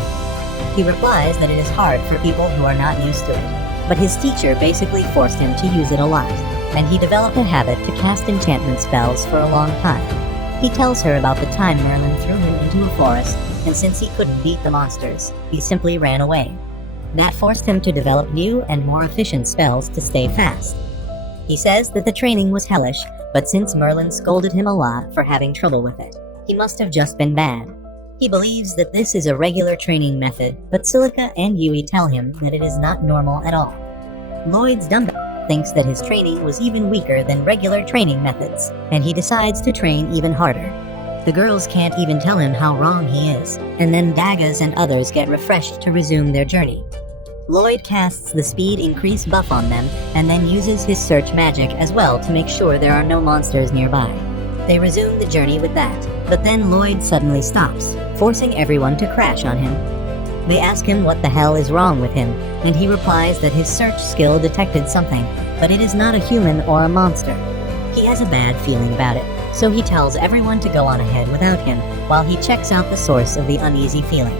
He replies that it is hard for people who are not used to it, but his teacher basically forced him to use it a lot, and he developed a habit to cast enchantment spells for a long time. He tells her about the time Merlin threw him into a forest, and since he couldn't beat the monsters, he simply ran away. That forced him to develop new and more efficient spells to stay fast. He says that the training was hellish, but since Merlin scolded him a lot for having trouble with it, he must have just been bad. He believes that this is a regular training method, but Silica and Yui tell him that it is not normal at all. Lloyd's dumbbell thinks that his training was even weaker than regular training methods, and he decides to train even harder. The girls can't even tell him how wrong he is, and then Daggaz and others get refreshed to resume their journey. Lloyd casts the speed increase buff on them, and then uses his search magic as well to make sure there are no monsters nearby. They resume the journey with that, but then Lloyd suddenly stops, forcing everyone to crash on him. They ask him what the hell is wrong with him, and he replies that his search skill detected something, but it is not a human or a monster. He has a bad feeling about it, so he tells everyone to go on ahead without him while he checks out the source of the uneasy feeling.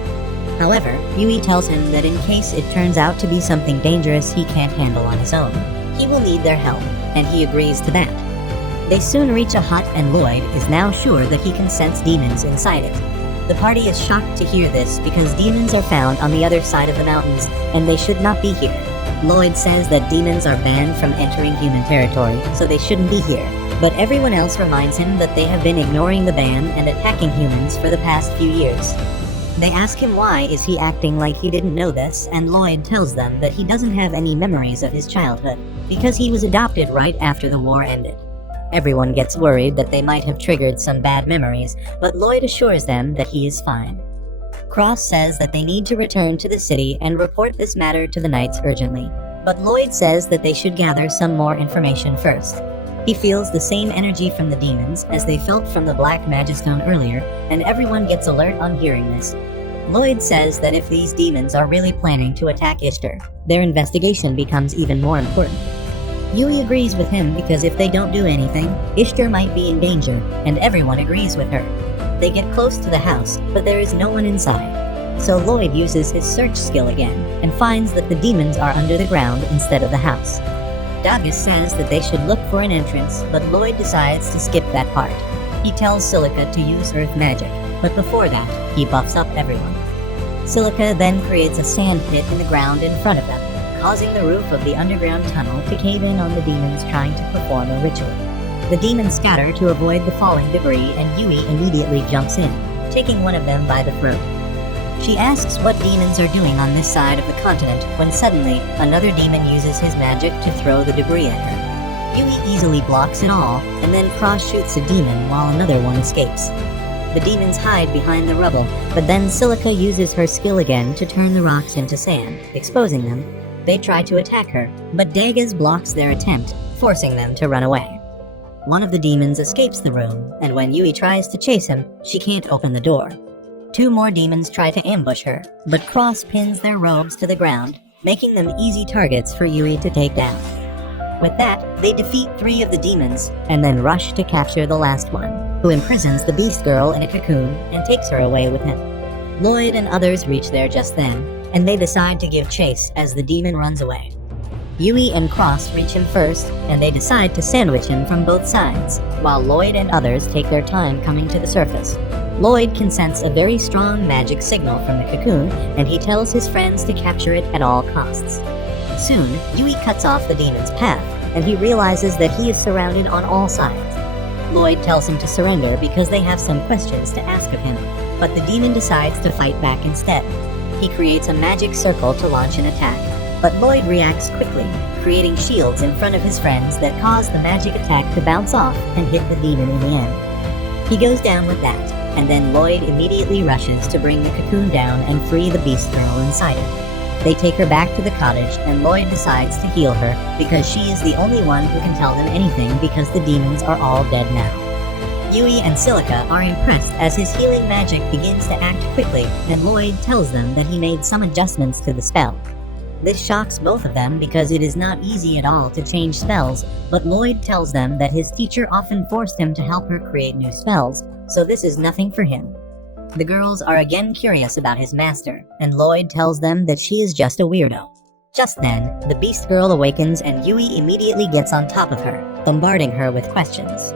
However, Yui tells him that in case it turns out to be something dangerous he can't handle on his own, he will need their help, and he agrees to that. They soon reach a hut, and Lloyd is now sure that he can sense demons inside it. The party is shocked to hear this because demons are found on the other side of the mountains, and they should not be here. Lloyd says that demons are banned from entering human territory, so they shouldn't be here. But everyone else reminds him that they have been ignoring the ban and attacking humans for the past few years. They ask him why is he acting like he didn't know this, and Lloyd tells them that he doesn't have any memories of his childhood, because he was adopted right after the war ended. Everyone gets worried that they might have triggered some bad memories, but Lloyd assures them that he is fine. Cross says that they need to return to the city and report this matter to the knights urgently, but Lloyd says that they should gather some more information first. He feels the same energy from the demons as they felt from the Black Magistone earlier, and everyone gets alert on hearing this. Lloyd says that if these demons are really planning to attack Ishtar, their investigation becomes even more important. Yui agrees with him because if they don't do anything, Ishtar might be in danger, and everyone agrees with her. They get close to the house, but there is no one inside. So Lloyd uses his search skill again, and finds that the demons are under the ground instead of the house. Dagus says that they should look for an entrance, but Lloyd decides to skip that part. He tells Silica to use earth magic, but before that, he buffs up everyone. Silica then creates a sand pit in the ground in front of them, causing the roof of the underground tunnel to cave in on the demons trying to perform a ritual. The demons scatter to avoid the falling debris, and Yui immediately jumps in, taking one of them by the throat. She asks what demons are doing on this side of the continent when suddenly another demon uses his magic to throw the debris at her. Yui easily blocks it all, and then cross-shoots a demon while another one escapes. The demons hide behind the rubble, but then Silica uses her skill again to turn the rocks into sand, exposing them. They try to attack her, but Dagas blocks their attempt, forcing them to run away. One of the demons escapes the room, and when Yui tries to chase him, she can't open the door. Two more demons try to ambush her, but Cross pins their robes to the ground, making them easy targets for Yui to take down. With that, they defeat 3 of the demons, and then rush to capture the last one, who imprisons the Beast Girl in a cocoon and takes her away with him. Lloyd and others reach there just then, and they decide to give chase as the demon runs away. Yui and Cross reach him first, and they decide to sandwich him from both sides, while Lloyd and others take their time coming to the surface. Lloyd can sense a very strong magic signal from the cocoon, and he tells his friends to capture it at all costs. Soon, Yui cuts off the demon's path, and he realizes that he is surrounded on all sides. Lloyd tells him to surrender because they have some questions to ask of him, but the demon decides to fight back instead. He creates a magic circle to launch an attack, but Lloyd reacts quickly, creating shields in front of his friends that cause the magic attack to bounce off and hit the demon in the end. He goes down with that, and then Lloyd immediately rushes to bring the cocoon down and free the Beast Girl inside it. They take her back to the cottage, and Lloyd decides to heal her because she is the only one who can tell them anything because the demons are all dead now. Yui and Silica are impressed as his healing magic begins to act quickly, and Lloyd tells them that he made some adjustments to the spell. This shocks both of them because it is not easy at all to change spells, but Lloyd tells them that his teacher often forced him to help her create new spells, so this is nothing for him. The girls are again curious about his master, and Lloyd tells them that she is just a weirdo. Just then, the Beast Girl awakens and Yui immediately gets on top of her, bombarding her with questions.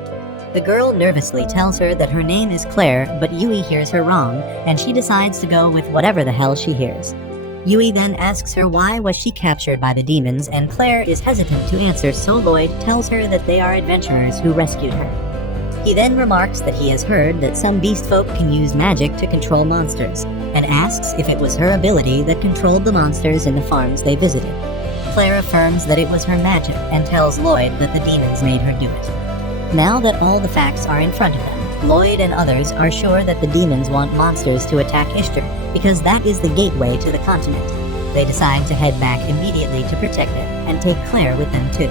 The girl nervously tells her that her name is Claire, but Yui hears her wrong, and she decides to go with whatever the hell she hears. Yui then asks her why was she captured by the demons, and Claire is hesitant to answer, so Lloyd tells her that they are adventurers who rescued her. He then remarks that he has heard that some beast folk can use magic to control monsters, and asks if it was her ability that controlled the monsters in the farms they visited. Claire affirms that it was her magic and tells Lloyd that the demons made her do it. Now that all the facts are in front of them, Lloyd and others are sure that the demons want monsters to attack Ishtar because that is the gateway to the continent. They decide to head back immediately to protect it and take Claire with them too.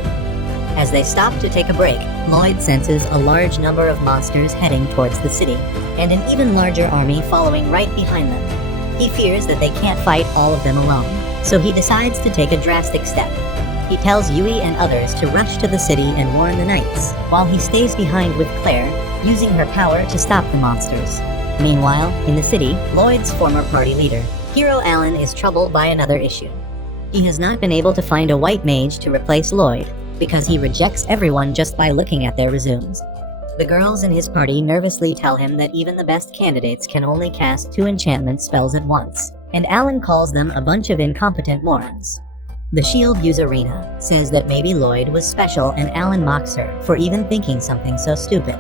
As they stop to take a break, Lloyd senses a large number of monsters heading towards the city, and an even larger army following right behind them. He fears that they can't fight all of them alone, so he decides to take a drastic step. He tells Yui and others to rush to the city and warn the knights, while he stays behind with Claire, using her power to stop the monsters. Meanwhile, in the city, Lloyd's former party leader, Hero Alan is troubled by another issue. He has not been able to find a white mage to replace Lloyd, because he rejects everyone just by looking at their resumes. The girls in his party nervously tell him that even the best candidates can only cast 2 enchantment spells at once, and Alan calls them a bunch of incompetent morons. The shield user Rena says that maybe Lloyd was special, and Alan mocks her for even thinking something so stupid.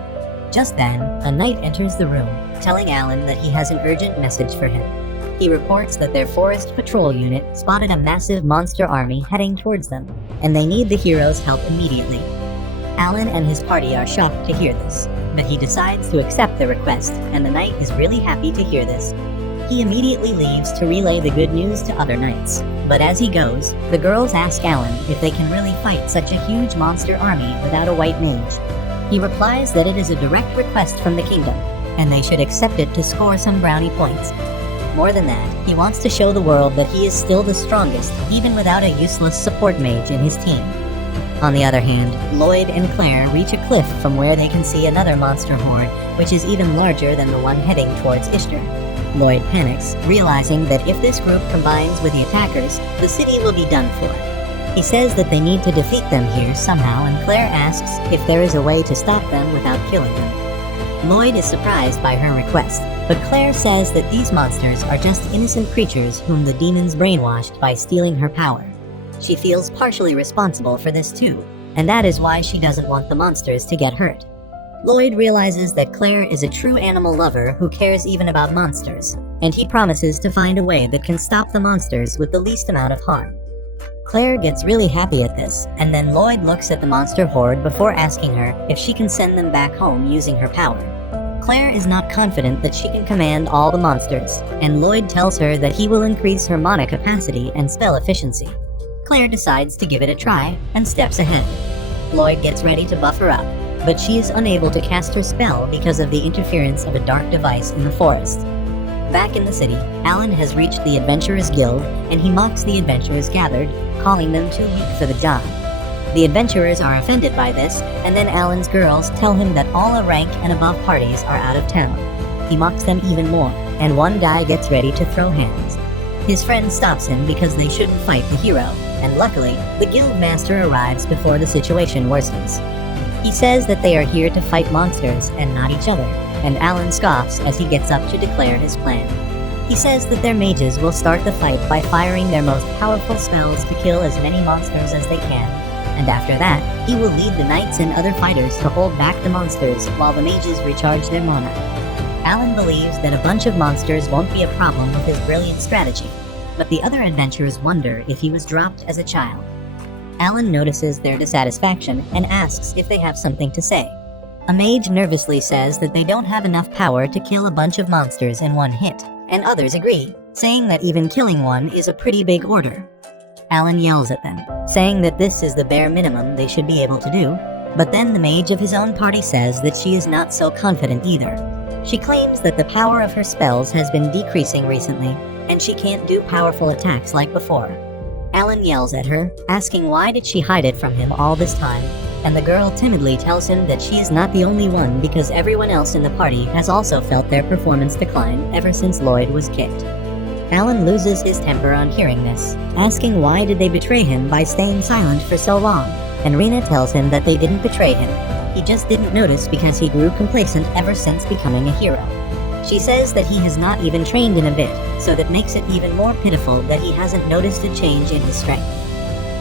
Just then, a knight enters the room, telling Alan that he has an urgent message for him. He reports that their forest patrol unit spotted a massive monster army heading towards them, and they need the hero's help immediately. Alan and his party are shocked to hear this, but he decides to accept the request, and the knight is really happy to hear this. He immediately leaves to relay the good news to other knights, but as he goes, the girls ask Alan if they can really fight such a huge monster army without a white mage. He replies that it is a direct request from the kingdom, and they should accept it to score some brownie points. More than that, he wants to show the world that he is still the strongest, even without a useless support mage in his team. On the other hand, Lloyd and Claire reach a cliff from where they can see another monster horde, which is even larger than the one heading towards Ishtar. Lloyd panics, realizing that if this group combines with the attackers, the city will be done for. He says that they need to defeat them here somehow, and Claire asks if there is a way to stop them without killing them. Lloyd is surprised by her request, but Claire says that these monsters are just innocent creatures whom the demons brainwashed by stealing her power. She feels partially responsible for this too, and that is why she doesn't want the monsters to get hurt. Lloyd realizes that Claire is a true animal lover who cares even about monsters, and he promises to find a way that can stop the monsters with the least amount of harm. Claire gets really happy at this, and then Lloyd looks at the monster horde before asking her if she can send them back home using her power. Claire is not confident that she can command all the monsters, and Lloyd tells her that he will increase her mana capacity and spell efficiency. Claire decides to give it a try and steps ahead. Lloyd gets ready to buff her up, but she is unable to cast her spell because of the interference of a dark device in the forest. Back in the city, Alan has reached the Adventurers Guild, and he mocks the adventurers gathered, calling them too weak for the job. The adventurers are offended by this, and then Alan's girls tell him that all rank and above parties are out of town. He mocks them even more, and one guy gets ready to throw hands. His friend stops him because they shouldn't fight the hero, and luckily, the guild master arrives before the situation worsens. He says that they are here to fight monsters and not each other, and Alan scoffs as he gets up to declare his plan. He says that their mages will start the fight by firing their most powerful spells to kill as many monsters as they can, and after that, he will lead the knights and other fighters to hold back the monsters while the mages recharge their mana. Alan believes that a bunch of monsters won't be a problem with his brilliant strategy, but the other adventurers wonder if he was dropped as a child. Alan notices their dissatisfaction and asks if they have something to say. A mage nervously says that they don't have enough power to kill a bunch of monsters in one hit, and others agree, saying that even killing one is a pretty big order. Alan yells at them, saying that this is the bare minimum they should be able to do, but then the mage of his own party says that she is not so confident either. She claims that the power of her spells has been decreasing recently, and she can't do powerful attacks like before. Alan yells at her, asking why did she hide it from him all this time, and the girl timidly tells him that she is not the only one because everyone else in the party has also felt their performance decline ever since Lloyd was kicked. Alan loses his temper on hearing this, asking why did they betray him by staying silent for so long, and Rena tells him that they didn't betray him. He just didn't notice because he grew complacent ever since becoming a hero. She says that he has not even trained in a bit, so that makes it even more pitiful that he hasn't noticed a change in his strength.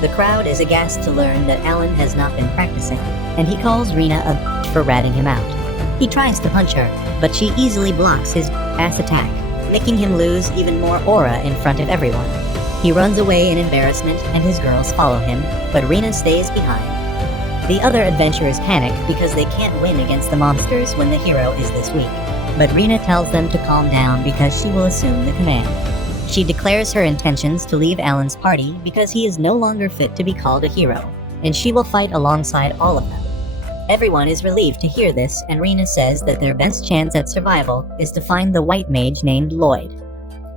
The crowd is aghast to learn that Alan has not been practicing, and he calls Rena a bitch for ratting him out. He tries to punch her, but she easily blocks his ass attack, making him lose even more aura in front of everyone. He runs away in embarrassment, and his girls follow him, but Rena stays behind. The other adventurers panic because they can't win against the monsters when the hero is this weak, but Rena tells them to calm down because she will assume the command. She declares her intentions to leave Alan's party because he is no longer fit to be called a hero, and she will fight alongside all of them. Everyone is relieved to hear this, and Rena says that their best chance at survival is to find the white mage named Lloyd.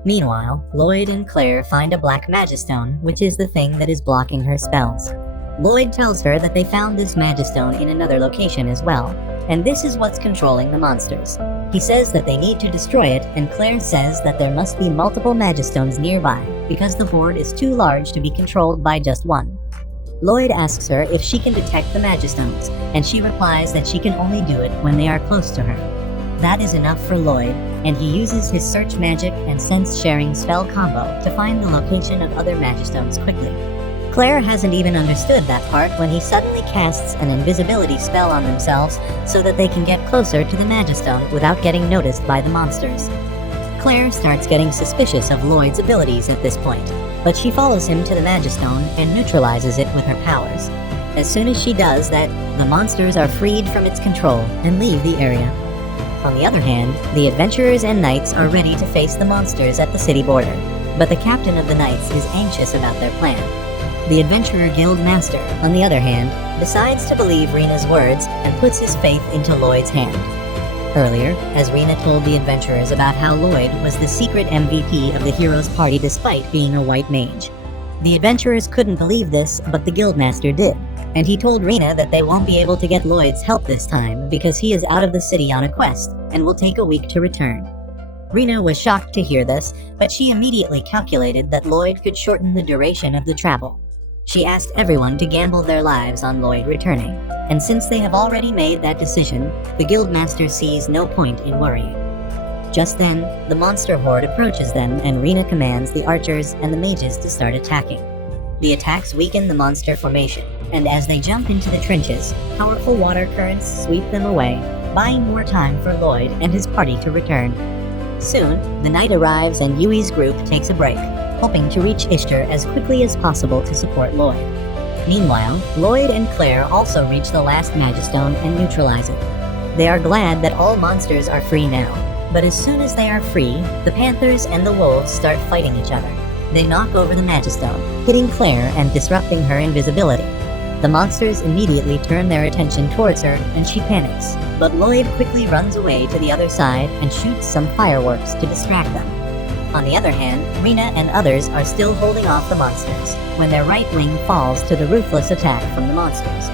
Meanwhile, Lloyd and Claire find a black magistone, which is the thing that is blocking her spells. Lloyd tells her that they found this magistone in another location as well, and this is what's controlling the monsters. He says that they need to destroy it, and Claire says that there must be multiple Magistones nearby, because the horde is too large to be controlled by just one. Lloyd asks her if she can detect the Magistones, and she replies that she can only do it when they are close to her. That is enough for Lloyd, and he uses his search magic and sense-sharing spell combo to find the location of other Magistones quickly. Claire hasn't even understood that part when he suddenly casts an invisibility spell on themselves so that they can get closer to the Magistone without getting noticed by the monsters. Claire starts getting suspicious of Lloyd's abilities at this point, but she follows him to the Magistone and neutralizes it with her powers. As soon as she does that, the monsters are freed from its control and leave the area. On the other hand, the adventurers and knights are ready to face the monsters at the city border, but the captain of the knights is anxious about their plan. The Adventurer Guild Master, on the other hand, decides to believe Rena's words and puts his faith into Lloyd's hand. Earlier, as Rena told the adventurers about how Lloyd was the secret MVP of the heroes' party despite being a white mage. The adventurers couldn't believe this, but the Guildmaster did, and he told Rena that they won't be able to get Lloyd's help this time because he is out of the city on a quest and will take a week to return. Rena was shocked to hear this, but she immediately calculated that Lloyd could shorten the duration of the travel. She asked everyone to gamble their lives on Lloyd returning, and since they have already made that decision, the Guildmaster sees no point in worrying. Just then, the monster horde approaches them and Rena commands the archers and the mages to start attacking. The attacks weaken the monster formation, and as they jump into the trenches, powerful water currents sweep them away, buying more time for Lloyd and his party to return. Soon, the night arrives and Yui's group takes a break, hoping to reach Ishtar as quickly as possible to support Lloyd. Meanwhile, Lloyd and Claire also reach the last Magistone and neutralize it. They are glad that all monsters are free now, but as soon as they are free, the Panthers and the Wolves start fighting each other. They knock over the Magistone, hitting Claire and disrupting her invisibility. The monsters immediately turn their attention towards her and she panics, but Lloyd quickly runs away to the other side and shoots some fireworks to distract them. On the other hand, Rena and others are still holding off the monsters, when their right wing falls to the ruthless attack from the monsters.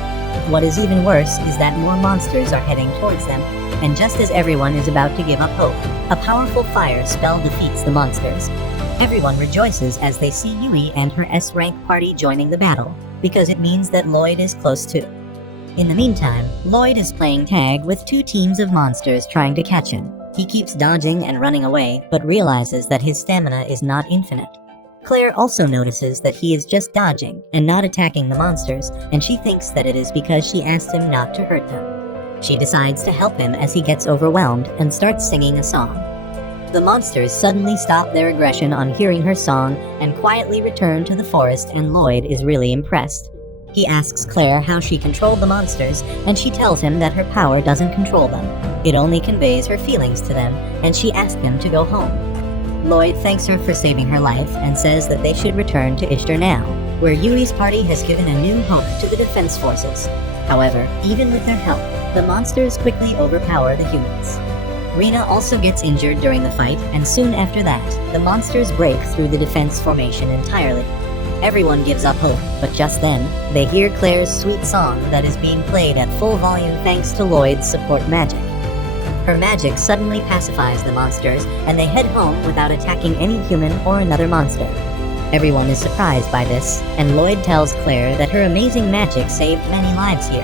What is even worse is that more monsters are heading towards them, and just as everyone is about to give up hope, a powerful fire spell defeats the monsters. Everyone rejoices as they see Yui and her S-rank party joining the battle, because it means that Lloyd is close too. In the meantime, Lloyd is playing tag with two teams of monsters trying to catch him. He keeps dodging and running away, but realizes that his stamina is not infinite. Claire also notices that he is just dodging and not attacking the monsters, and she thinks that it is because she asked him not to hurt them. She decides to help him as he gets overwhelmed and starts singing a song. The monsters suddenly stop their aggression on hearing her song and quietly return to the forest, and Lloyd is really impressed. He asks Claire how she controlled the monsters, and she tells him that her power doesn't control them. It only conveys her feelings to them, and she asks him to go home. Lloyd thanks her for saving her life and says that they should return to Ishtar now, where Yui's party has given a new hope to the defense forces. However, even with their help, the monsters quickly overpower the humans. Rena also gets injured during the fight, and soon after that, the monsters break through the defense formation entirely. Everyone gives up hope, but just then, they hear Claire's sweet song that is being played at full volume thanks to Lloyd's support magic. Her magic suddenly pacifies the monsters, and they head home without attacking any human or another monster. Everyone is surprised by this, and Lloyd tells Claire that her amazing magic saved many lives here.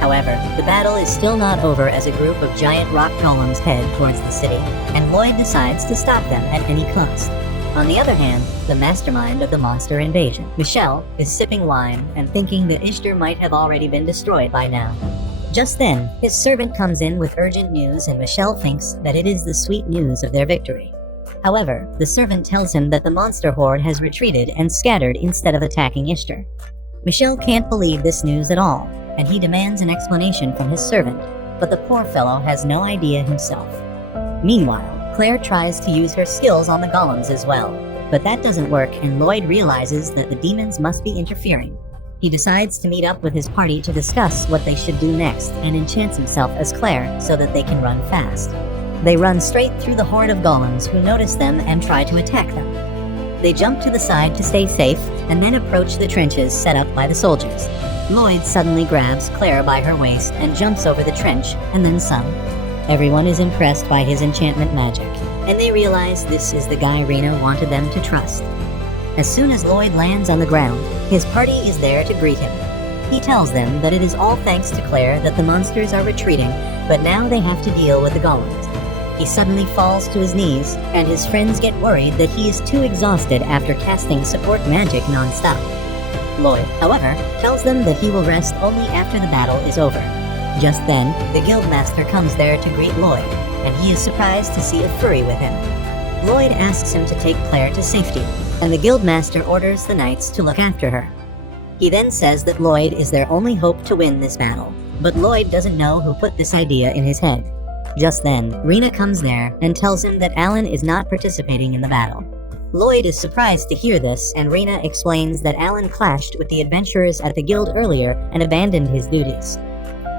However, the battle is still not over as a group of giant rock golems head towards the city, and Lloyd decides to stop them at any cost. On the other hand, the mastermind of the monster invasion, Michelle, is sipping wine and thinking that Ishtar might have already been destroyed by now. Just then, his servant comes in with urgent news, and Michelle thinks that it is the sweet news of their victory. However, the servant tells him that the monster horde has retreated and scattered instead of attacking Ishtar. Michelle can't believe this news at all, and he demands an explanation from his servant, but the poor fellow has no idea himself. Meanwhile, Claire tries to use her skills on the golems as well, but that doesn't work, and Lloyd realizes that the demons must be interfering. He decides to meet up with his party to discuss what they should do next, and enchants himself as Claire so that they can run fast. They run straight through the horde of golems who notice them and try to attack them. They jump to the side to stay safe, and then approach the trenches set up by the soldiers. Lloyd suddenly grabs Claire by her waist and jumps over the trench, and then some. Everyone is impressed by his enchantment magic, and they realize this is the guy Rena wanted them to trust. As soon as Lloyd lands on the ground, his party is there to greet him. He tells them that it is all thanks to Claire that the monsters are retreating, but now they have to deal with the golems. He suddenly falls to his knees, and his friends get worried that he is too exhausted after casting support magic non-stop. Lloyd, however, tells them that he will rest only after the battle is over. Just then, the guildmaster comes there to greet Lloyd, and he is surprised to see a furry with him. Lloyd asks him to take Claire to safety, and the guildmaster orders the knights to look after her. He then says that Lloyd is their only hope to win this battle, but Lloyd doesn't know who put this idea in his head. Just then, Rena comes there and tells him that Alan is not participating in the battle. Lloyd is surprised to hear this, and Rena explains that Alan clashed with the adventurers at the guild earlier and abandoned his duties.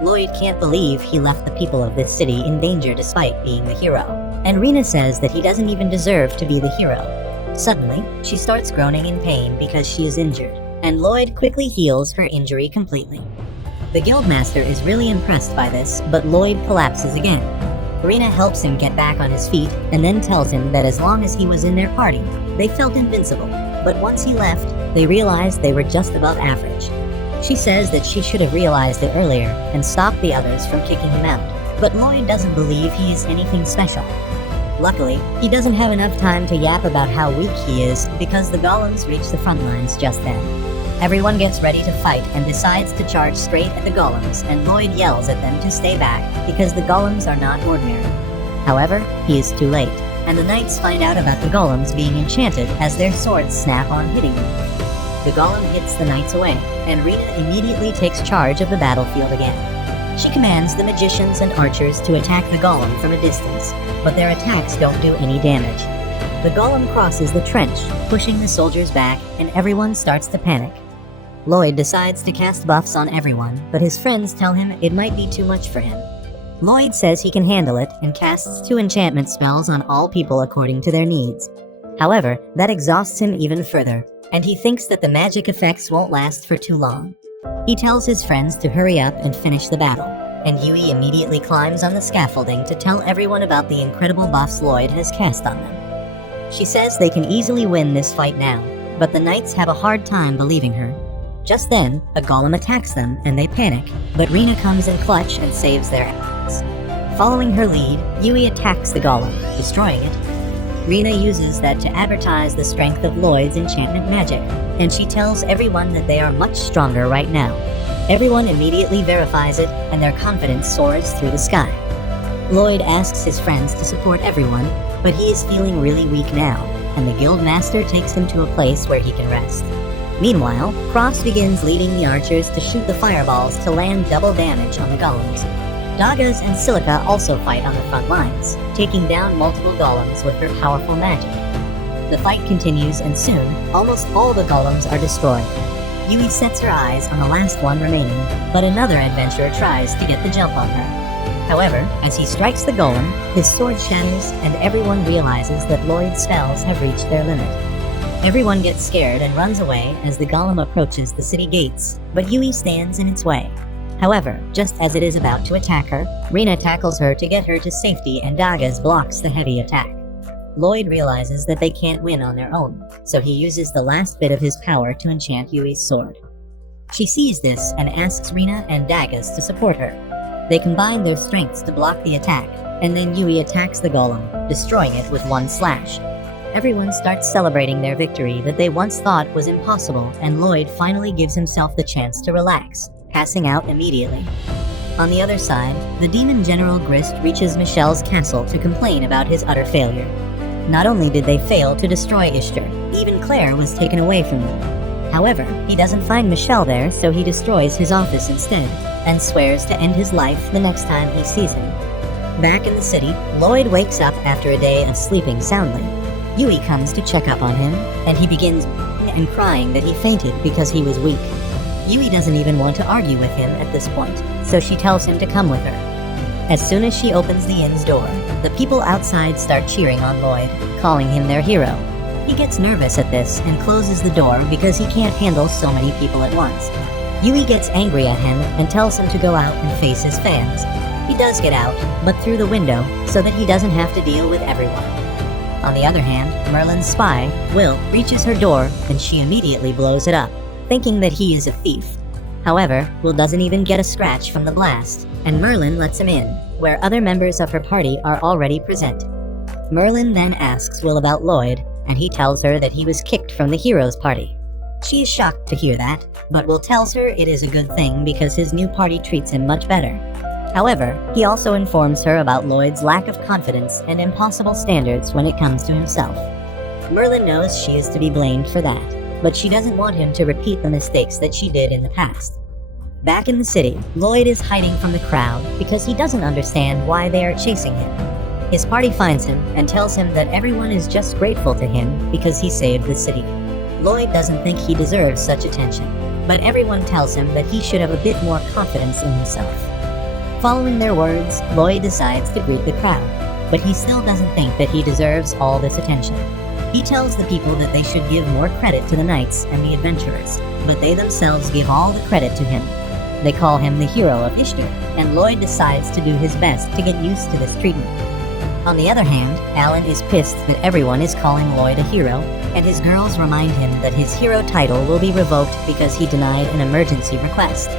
Lloyd can't believe he left the people of this city in danger despite being the hero, and Rena says that he doesn't even deserve to be the hero. Suddenly, she starts groaning in pain because she is injured, and Lloyd quickly heals her injury completely. The guildmaster is really impressed by this, but Lloyd collapses again. Rena helps him get back on his feet and then tells him that as long as he was in their party, they felt invincible, but once he left, they realized they were just above average. She says that she should have realized it earlier and stopped the others from kicking him out, but Lloyd doesn't believe he is anything special. Luckily, he doesn't have enough time to yap about how weak he is because the golems reach the front lines just then. Everyone gets ready to fight and decides to charge straight at the golems, and Lloyd yells at them to stay back because the golems are not ordinary. However, he is too late, and the knights find out about the golems being enchanted as their swords snap on hitting them. The golem hits the knights away, and Rena immediately takes charge of the battlefield again. She commands the magicians and archers to attack the golem from a distance, but their attacks don't do any damage. The golem crosses the trench, pushing the soldiers back, and everyone starts to panic. Lloyd decides to cast buffs on everyone, but his friends tell him it might be too much for him. Lloyd says he can handle it and casts 2 enchantment spells on all people according to their needs. However, that exhausts him even further, and he thinks that the magic effects won't last for too long. He tells his friends to hurry up and finish the battle, and Yui immediately climbs on the scaffolding to tell everyone about the incredible buffs Lloyd has cast on them. She says they can easily win this fight now, but the knights have a hard time believing her. Just then, a golem attacks them and they panic, but Rena comes in clutch and saves their ass. Following her lead, Yui attacks the golem, destroying it. Rena uses that to advertise the strength of Lloyd's enchantment magic, and she tells everyone that they are much stronger right now. Everyone immediately verifies it, and their confidence soars through the sky. Lloyd asks his friends to support everyone, but he is feeling really weak now, and the guild master takes him to a place where he can rest. Meanwhile, Cross begins leading the archers to shoot the fireballs to land double damage on the golems. Dagas and Silica also fight on the front lines, taking down multiple golems with her powerful magic. The fight continues, and soon, almost all the golems are destroyed. Yui sets her eyes on the last one remaining, but another adventurer tries to get the jump on her. However, as he strikes the golem, his sword shatters, and everyone realizes that Lloyd's spells have reached their limit. Everyone gets scared and runs away as the golem approaches the city gates, but Yui stands in its way. However, just as it is about to attack her, Rena tackles her to get her to safety, and Dagas blocks the heavy attack. Lloyd realizes that they can't win on their own, so he uses the last bit of his power to enchant Yui's sword. She sees this and asks Rena and Dagas to support her. They combine their strengths to block the attack, and then Yui attacks the golem, destroying it with one slash. Everyone starts celebrating their victory that they once thought was impossible, and Lloyd finally gives himself the chance to relax, passing out immediately. On the other side, the demon general Grist reaches Michelle's castle to complain about his utter failure. Not only did they fail to destroy Ishtar, even Claire was taken away from them. However, he doesn't find Michelle there, so he destroys his office instead, and swears to end his life the next time he sees him. Back in the city, Lloyd wakes up after a day of sleeping soundly. Yui comes to check up on him, and he begins and crying that he fainted because he was weak. Yui doesn't even want to argue with him at this point, so she tells him to come with her. As soon as she opens the inn's door, the people outside start cheering on Lloyd, calling him their hero. He gets nervous at this and closes the door because he can't handle so many people at once. Yui gets angry at him and tells him to go out and face his fans. He does get out, but through the window, so that he doesn't have to deal with everyone. On the other hand, Merlin's spy, Will, reaches her door and she immediately blows it up, thinking that he is a thief. However, Will doesn't even get a scratch from the blast, and Merlin lets him in, where other members of her party are already present. Merlin then asks Will about Lloyd, and he tells her that he was kicked from the heroes' party. She is shocked to hear that, but Will tells her it is a good thing because his new party treats him much better. However, he also informs her about Lloyd's lack of confidence and impossible standards when it comes to himself. Merlin knows she is to be blamed for that, but she doesn't want him to repeat the mistakes that she did in the past. Back in the city, Lloyd is hiding from the crowd because he doesn't understand why they are chasing him. His party finds him and tells him that everyone is just grateful to him because he saved the city. Lloyd doesn't think he deserves such attention, but everyone tells him that he should have a bit more confidence in himself. Following their words, Lloyd decides to greet the crowd, but he still doesn't think that he deserves all this attention. He tells the people that they should give more credit to the knights and the adventurers, but they themselves give all the credit to him. They call him the hero of Ishtar, and Lloyd decides to do his best to get used to this treatment. On the other hand, Alan is pissed that everyone is calling Lloyd a hero, and his girls remind him that his hero title will be revoked because he denied an emergency request.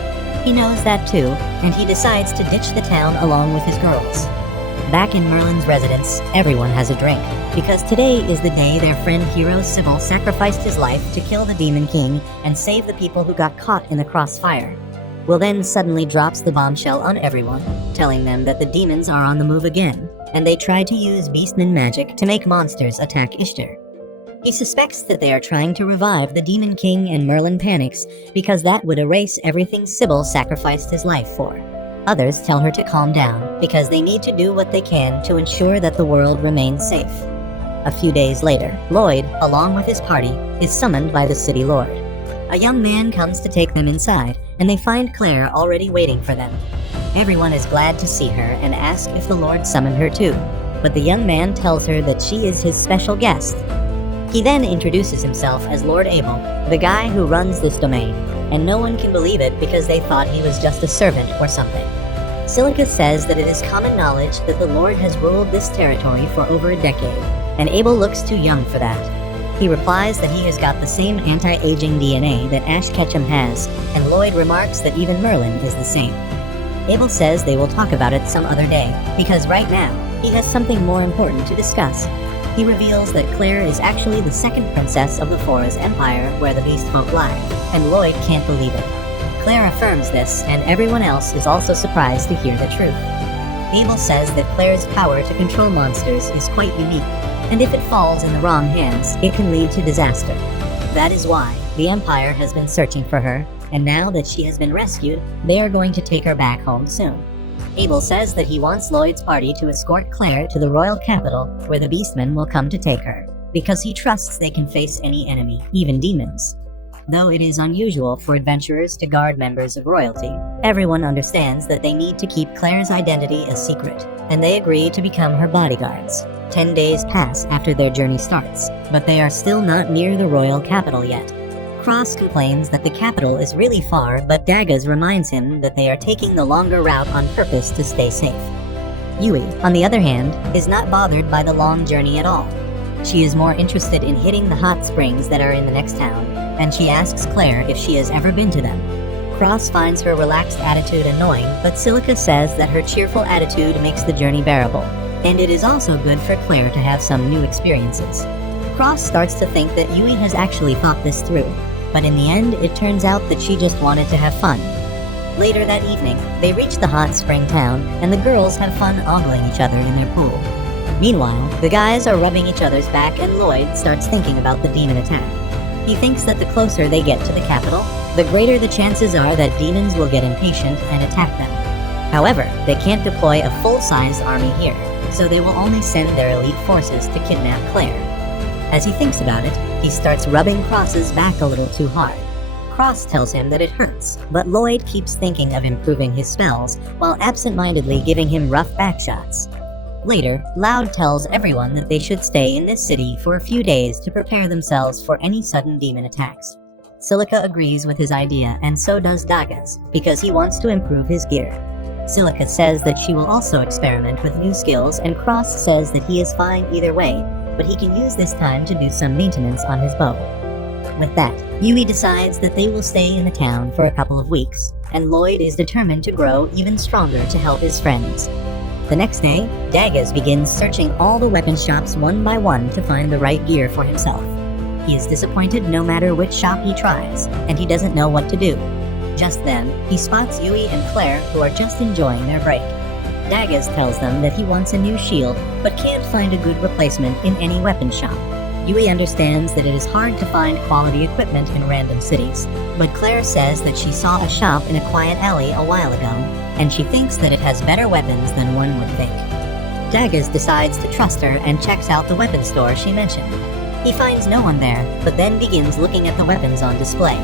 He knows that too, and he decides to ditch the town along with his girls. Back in Merlin's residence, everyone has a drink, because today is the day their friend hero Sybil sacrificed his life to kill the Demon King and save the people who got caught in the crossfire. Will then suddenly drops the bombshell on everyone, telling them that the demons are on the move again, and they try to use beastman magic to make monsters attack Ishtar. He suspects that they are trying to revive the Demon King, and Merlin panics because that would erase everything Sybil sacrificed his life for. Others tell her to calm down because they need to do what they can to ensure that the world remains safe. A few days later, Lloyd, along with his party, is summoned by the city lord. A young man comes to take them inside, and they find Claire already waiting for them. Everyone is glad to see her and asks if the Lord summoned her too, but the young man tells her that she is his special guest. He then introduces himself as Lord Abel, the guy who runs this domain, and no one can believe it because they thought he was just a servant or something. Silica says that it is common knowledge that the Lord has ruled this territory for over a decade, and Abel looks too young for that. He replies that he has got the same anti-aging DNA that Ash Ketchum has, and Lloyd remarks that even Merlin is the same. Abel says they will talk about it some other day, because right now, he has something more important to discuss. He reveals that Claire is actually the second princess of the Forest Empire where the Beast Folk lie, and Lloyd can't believe it. Claire affirms this, and everyone else is also surprised to hear the truth. Abel says that Claire's power to control monsters is quite unique, and if it falls in the wrong hands, it can lead to disaster. That is why the Empire has been searching for her, and now that she has been rescued, they are going to take her back home soon. Abel says that he wants Lloyd's party to escort Claire to the royal capital where the Beastmen will come to take her, because he trusts they can face any enemy, even demons. Though it is unusual for adventurers to guard members of royalty, everyone understands that they need to keep Claire's identity a secret, and they agree to become her bodyguards. 10 days pass after their journey starts, but they are still not near the royal capital yet. Cross complains that the capital is really far, but Daggaz reminds him that they are taking the longer route on purpose to stay safe. Yui, on the other hand, is not bothered by the long journey at all. She is more interested in hitting the hot springs that are in the next town, and she asks Claire if she has ever been to them. Cross finds her relaxed attitude annoying, but Silica says that her cheerful attitude makes the journey bearable, and it is also good for Claire to have some new experiences. Cross starts to think that Yui has actually thought this through, but in the end, it turns out that she just wanted to have fun. Later that evening, they reach the hot spring town, and the girls have fun ogling each other in their pool. Meanwhile, the guys are rubbing each other's back, and Lloyd starts thinking about the demon attack. He thinks that the closer they get to the capital, the greater the chances are that demons will get impatient and attack them. However, they can't deploy a full-sized army here, so they will only send their elite forces to kidnap Claire. As he thinks about it, he starts rubbing Cross's back a little too hard. Cross tells him that it hurts, but Lloyd keeps thinking of improving his spells while absent-mindedly giving him rough back shots. Later, Loud tells everyone that they should stay in this city for a few days to prepare themselves for any sudden demon attacks. Silica agrees with his idea, and so does Daggaz, because he wants to improve his gear. Silica says that she will also experiment with new skills, and Cross says that he is fine either way, but he can use this time to do some maintenance on his bow. With that, Yui decides that they will stay in the town for a couple of weeks, and Lloyd is determined to grow even stronger to help his friends. The next day, Daggers begins searching all the weapon shops one by one to find the right gear for himself. He is disappointed no matter which shop he tries, and he doesn't know what to do. Just then, he spots Yui and Claire, who are just enjoying their break. Daggers tells them that he wants a new shield, but can't find a good replacement in any weapon shop. Yui understands that it is hard to find quality equipment in random cities, but Claire says that she saw a shop in a quiet alley a while ago, and she thinks that it has better weapons than one would think. Daggers decides to trust her and checks out the weapon store she mentioned. He finds no one there, but then begins looking at the weapons on display.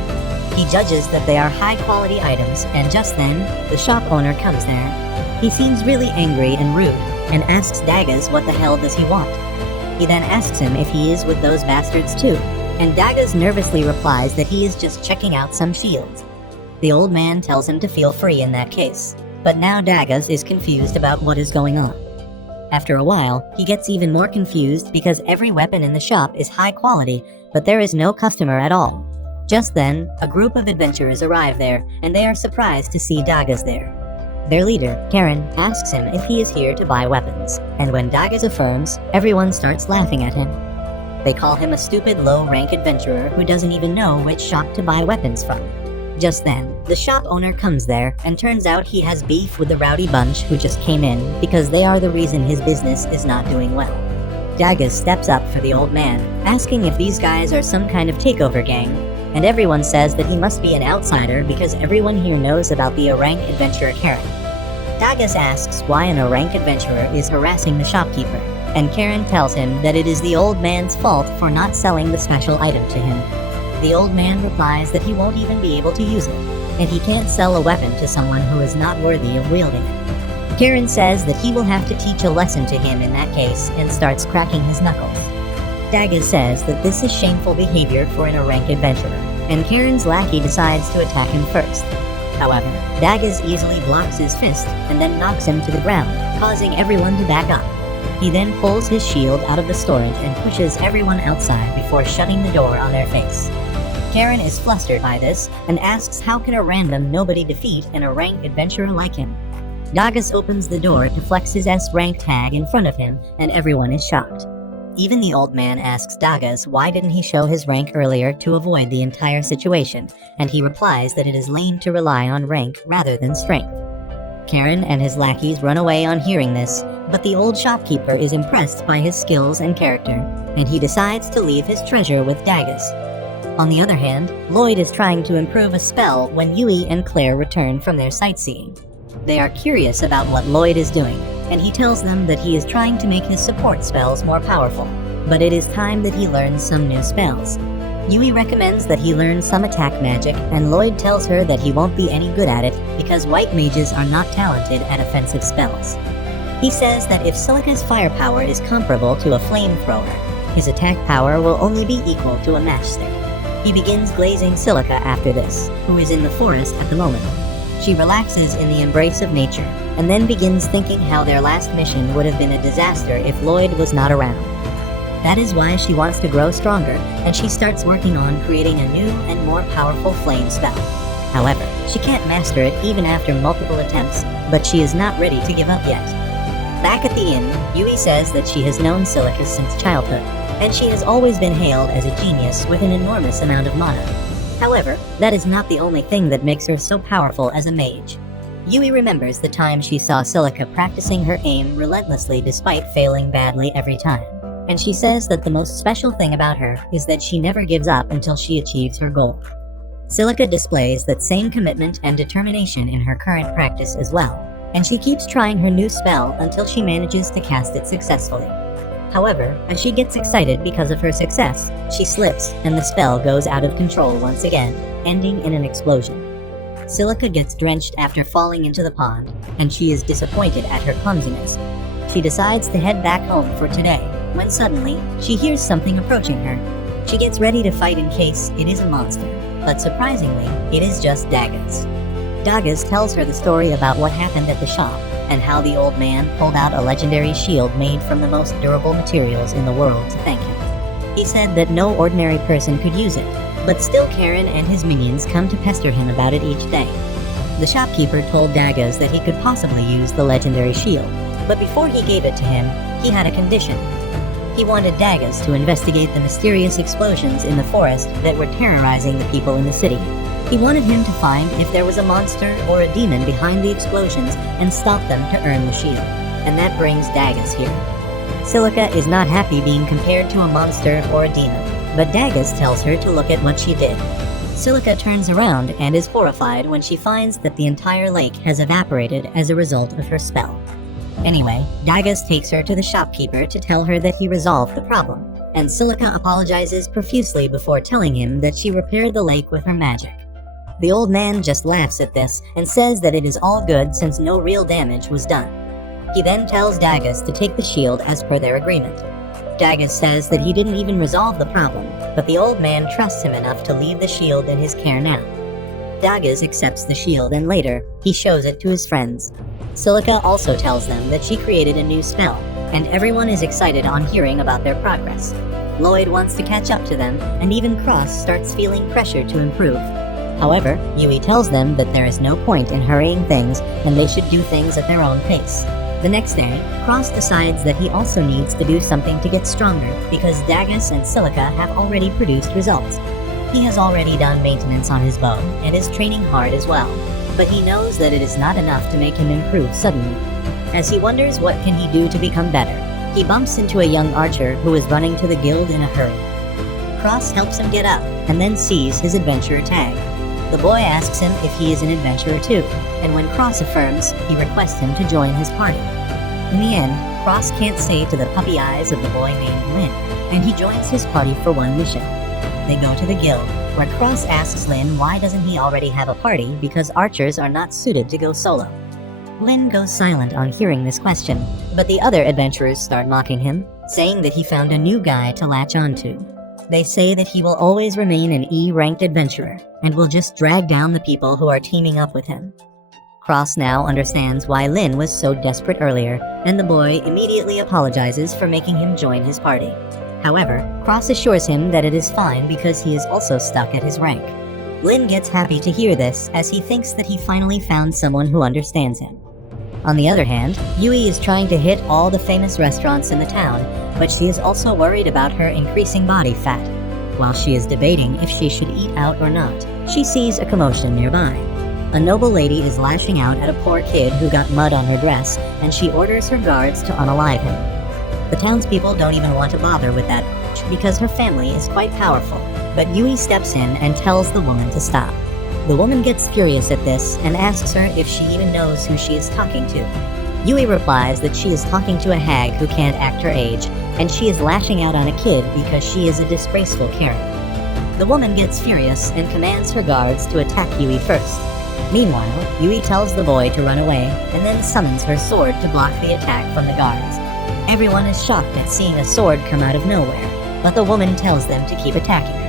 He judges that they are high-quality items, and just then, the shop owner comes there. He seems really angry and rude, and asks Daggers what the hell does he want. He then asks him if he is with those bastards too, and Daggers nervously replies that he is just checking out some shields. The old man tells him to feel free in that case, but now Daggers is confused about what is going on. After a while, he gets even more confused because every weapon in the shop is high quality, but there is no customer at all. Just then, a group of adventurers arrive there, and they are surprised to see Daggers there. Their leader, Karen, asks him if he is here to buy weapons, and when Daggers affirms, everyone starts laughing at him. They call him a stupid low-rank adventurer who doesn't even know which shop to buy weapons from. Just then, the shop owner comes there, and turns out he has beef with the rowdy bunch who just came in because they are the reason his business is not doing well. Daggers steps up for the old man, asking if these guys are some kind of takeover gang, and everyone says that he must be an outsider because everyone here knows about the Orang adventurer Karen. Daggers asks why an Orang adventurer is harassing the shopkeeper, and Karen tells him that it is the old man's fault for not selling the special item to him. The old man replies that he won't even be able to use it, and he can't sell a weapon to someone who is not worthy of wielding it. Karen says that he will have to teach a lesson to him in that case, and starts cracking his knuckles. Daggers says that this is shameful behavior for an Orang adventurer, and Karen's lackey decides to attack him first. However, Daggers easily blocks his fist and then knocks him to the ground, causing everyone to back up. He then pulls his shield out of the storage and pushes everyone outside before shutting the door on their face. Karen is flustered by this and asks how can a random nobody defeat an Orang adventurer like him. Daggers opens the door to flex his S-rank tag in front of him, and everyone is shocked. Even the old man asks Daggers why didn't he show his rank earlier to avoid the entire situation, and he replies that it is lame to rely on rank rather than strength. Karen and his lackeys run away on hearing this, but the old shopkeeper is impressed by his skills and character, and he decides to leave his treasure with Daggers. On the other hand, Lloyd is trying to improve a spell when Yui and Claire return from their sightseeing. They are curious about what Lloyd is doing, and he tells them that he is trying to make his support spells more powerful, but it is time that he learns some new spells. Yui recommends that he learn some attack magic, and Lloyd tells her that he won't be any good at it because white mages are not talented at offensive spells. He says that if Silica's firepower is comparable to a flamethrower, his attack power will only be equal to a matchstick. He begins glazing Silica after this, who is in the forest at the moment. She relaxes in the embrace of nature, and then begins thinking how their last mission would have been a disaster if Lloyd was not around. That is why she wants to grow stronger, and she starts working on creating a new and more powerful flame spell. However, she can't master it even after multiple attempts, but she is not ready to give up yet. Back at the inn, Yui says that she has known Silica since childhood, and she has always been hailed as a genius with an enormous amount of mana. However, that is not the only thing that makes her so powerful as a mage. Yui remembers the time she saw Silica practicing her aim relentlessly despite failing badly every time, and she says that the most special thing about her is that she never gives up until she achieves her goal. Silica displays that same commitment and determination in her current practice as well, and she keeps trying her new spell until she manages to cast it successfully. However, as she gets excited because of her success, she slips and the spell goes out of control once again, ending in an explosion. Silica gets drenched after falling into the pond, and she is disappointed at her clumsiness. She decides to head back home for today, when suddenly, she hears something approaching her. She gets ready to fight in case it is a monster, but surprisingly, it is just Daggers. Dagas tells her the story about what happened at the shop, and how the old man pulled out a legendary shield made from the most durable materials in the world to thank him. He said that no ordinary person could use it, but still Karen and his minions come to pester him about it each day. The shopkeeper told Dagas that he could possibly use the legendary shield, but before he gave it to him, he had a condition. He wanted Dagas to investigate the mysterious explosions in the forest that were terrorizing the people in the city. He wanted him to find if there was a monster or a demon behind the explosions and stop them to earn the shield. And that brings Dagas here. Silica is not happy being compared to a monster or a demon, but Dagas tells her to look at what she did. Silica turns around and is horrified when she finds that the entire lake has evaporated as a result of her spell. Anyway, Dagas takes her to the shopkeeper to tell her that he resolved the problem, and Silica apologizes profusely before telling him that she repaired the lake with her magic. The old man just laughs at this and says that it is all good since no real damage was done. He then tells Dagas to take the shield as per their agreement. Dagas says that he didn't even resolve the problem, but the old man trusts him enough to leave the shield in his care now. Dagas accepts the shield and later, he shows it to his friends. Silica also tells them that she created a new spell, and everyone is excited on hearing about their progress. Lloyd wants to catch up to them, and even Cross starts feeling pressure to improve. However, Yui tells them that there is no point in hurrying things, and they should do things at their own pace. The next day, Cross decides that he also needs to do something to get stronger, because Dagas and Silica have already produced results. He has already done maintenance on his bow, and is training hard as well, but he knows that it is not enough to make him improve suddenly. As he wonders what can he do to become better, he bumps into a young archer who is running to the guild in a hurry. Cross helps him get up, and then sees his adventurer tag. The boy asks him if he is an adventurer too, and when Cross affirms, he requests him to join his party. In the end, Cross can't say to the puppy eyes of the boy named Lin, and he joins his party for one mission. They go to the guild, where Cross asks Lin why doesn't he already have a party because archers are not suited to go solo. Lin goes silent on hearing this question, but the other adventurers start mocking him, saying that he found a new guy to latch onto. They say that he will always remain an E-ranked adventurer, and will just drag down the people who are teaming up with him. Cross now understands why Lin was so desperate earlier, and the boy immediately apologizes for making him join his party. However, Cross assures him that it is fine because he is also stuck at his rank. Lin gets happy to hear this, as he thinks that he finally found someone who understands him. On the other hand, Yui is trying to hit all the famous restaurants in the town, but she is also worried about her increasing body fat. While she is debating if she should eat out or not, she sees a commotion nearby. A noble lady is lashing out at a poor kid who got mud on her dress, and she orders her guards to unalive him. The townspeople don't even want to bother with that because her family is quite powerful, but Yui steps in and tells the woman to stop. The woman gets furious at this and asks her if she even knows who she is talking to. Yui replies that she is talking to a hag who can't act her age, and she is lashing out on a kid because she is a disgraceful Karen. The woman gets furious and commands her guards to attack Yui first. Meanwhile, Yui tells the boy to run away and then summons her sword to block the attack from the guards. Everyone is shocked at seeing a sword come out of nowhere, but the woman tells them to keep attacking her.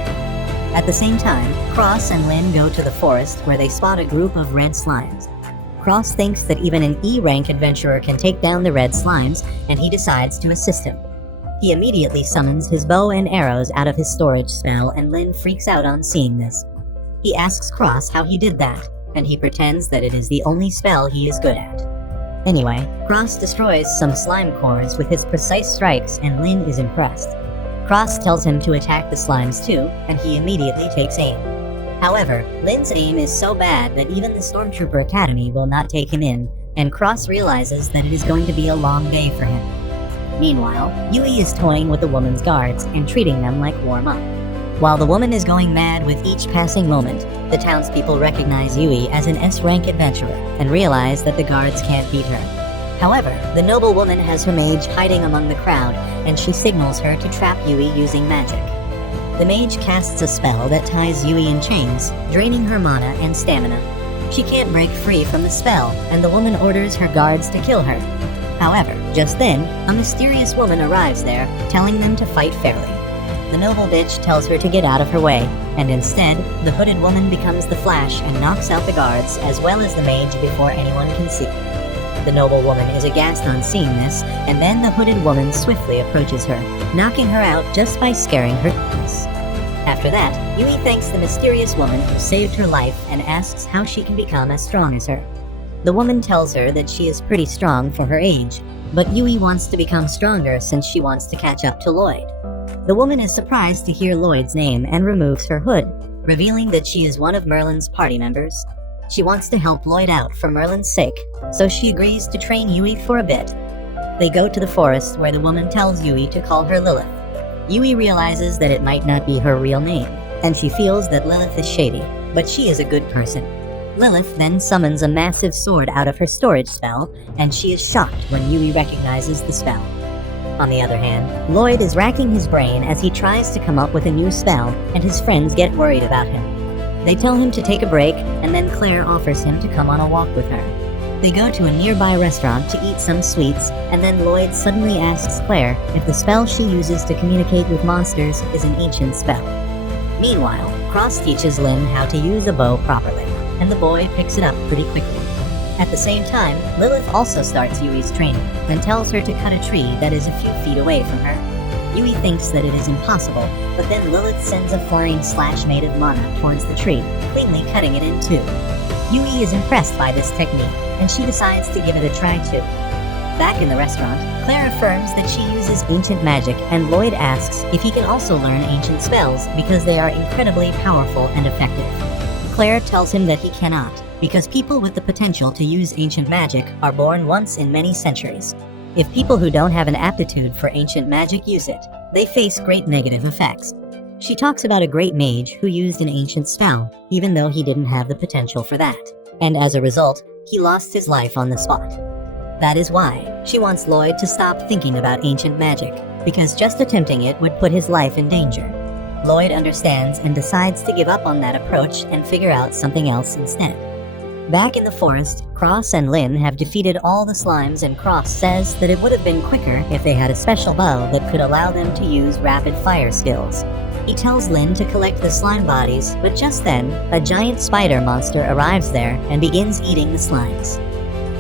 At the same time, Cross and Lin go to the forest where they spot a group of red slimes. Cross thinks that even an E-rank adventurer can take down the red slimes, and he decides to assist him. He immediately summons his bow and arrows out of his storage spell, and Lin freaks out on seeing this. He asks Cross how he did that, and he pretends that it is the only spell he is good at. Anyway, Cross destroys some slime cores with his precise strikes, and Lin is impressed. Cross tells him to attack the slimes too, and he immediately takes aim. However, Lin's aim is so bad that even the Stormtrooper Academy will not take him in, and Cross realizes that it is going to be a long day for him. Meanwhile, Yui is toying with the woman's guards and treating them like warm-up. While the woman is going mad with each passing moment, the townspeople recognize Yui as an S-rank adventurer and realize that the guards can't beat her. However, the noble woman has her mage hiding among the crowd, and she signals her to trap Yui using magic. The mage casts a spell that ties Yui in chains, draining her mana and stamina. She can't break free from the spell, and the woman orders her guards to kill her. However, just then, a mysterious woman arrives there, telling them to fight fairly. The noble bitch tells her to get out of her way, and instead, the hooded woman becomes the Flash and knocks out the guards as well as the Mage before anyone can see. The noble woman is aghast on seeing this, and then the hooded woman swiftly approaches her, knocking her out just by scaring her to death. After that, Yui thanks the mysterious woman who saved her life and asks how she can become as strong as her. The woman tells her that she is pretty strong for her age, but Yui wants to become stronger since she wants to catch up to Lloyd. The woman is surprised to hear Lloyd's name and removes her hood, revealing that she is one of Merlin's party members. She wants to help Lloyd out for Merlin's sake, so she agrees to train Yui for a bit. They go to the forest where the woman tells Yui to call her Lilith. Yui realizes that it might not be her real name, and she feels that Lilith is shady, but she is a good person. Lilith then summons a massive sword out of her storage spell, and she is shocked when Yui recognizes the spell. On the other hand, Lloyd is racking his brain as he tries to come up with a new spell, and his friends get worried about him. They tell him to take a break, and then Claire offers him to come on a walk with her. They go to a nearby restaurant to eat some sweets, and then Lloyd suddenly asks Claire if the spell she uses to communicate with monsters is an ancient spell. Meanwhile, Cross teaches Lynn how to use a bow properly, and the boy picks it up pretty quickly. At the same time, Lilith also starts Yui's training, and tells her to cut a tree that is a few feet away from her. Yui thinks that it is impossible, but then Lilith sends a flying slash made of mana towards the tree, cleanly cutting it in two. Yui is impressed by this technique, and she decides to give it a try too. Back in the restaurant, Claire affirms that she uses ancient magic, and Lloyd asks if he can also learn ancient spells because they are incredibly powerful and effective. Claire tells him that he cannot, because people with the potential to use ancient magic are born once in many centuries. If people who don't have an aptitude for ancient magic use it, they face great negative effects. She talks about a great mage who used an ancient spell, even though he didn't have the potential for that, and as a result, he lost his life on the spot. That is why she wants Lloyd to stop thinking about ancient magic, because just attempting it would put his life in danger. Lloyd understands and decides to give up on that approach and figure out something else instead. Back in the forest, Cross and Lynn have defeated all the slimes, and Cross says that it would have been quicker if they had a special bow that could allow them to use rapid fire skills. He tells Lynn to collect the slime bodies, but just then, a giant spider monster arrives there and begins eating the slimes.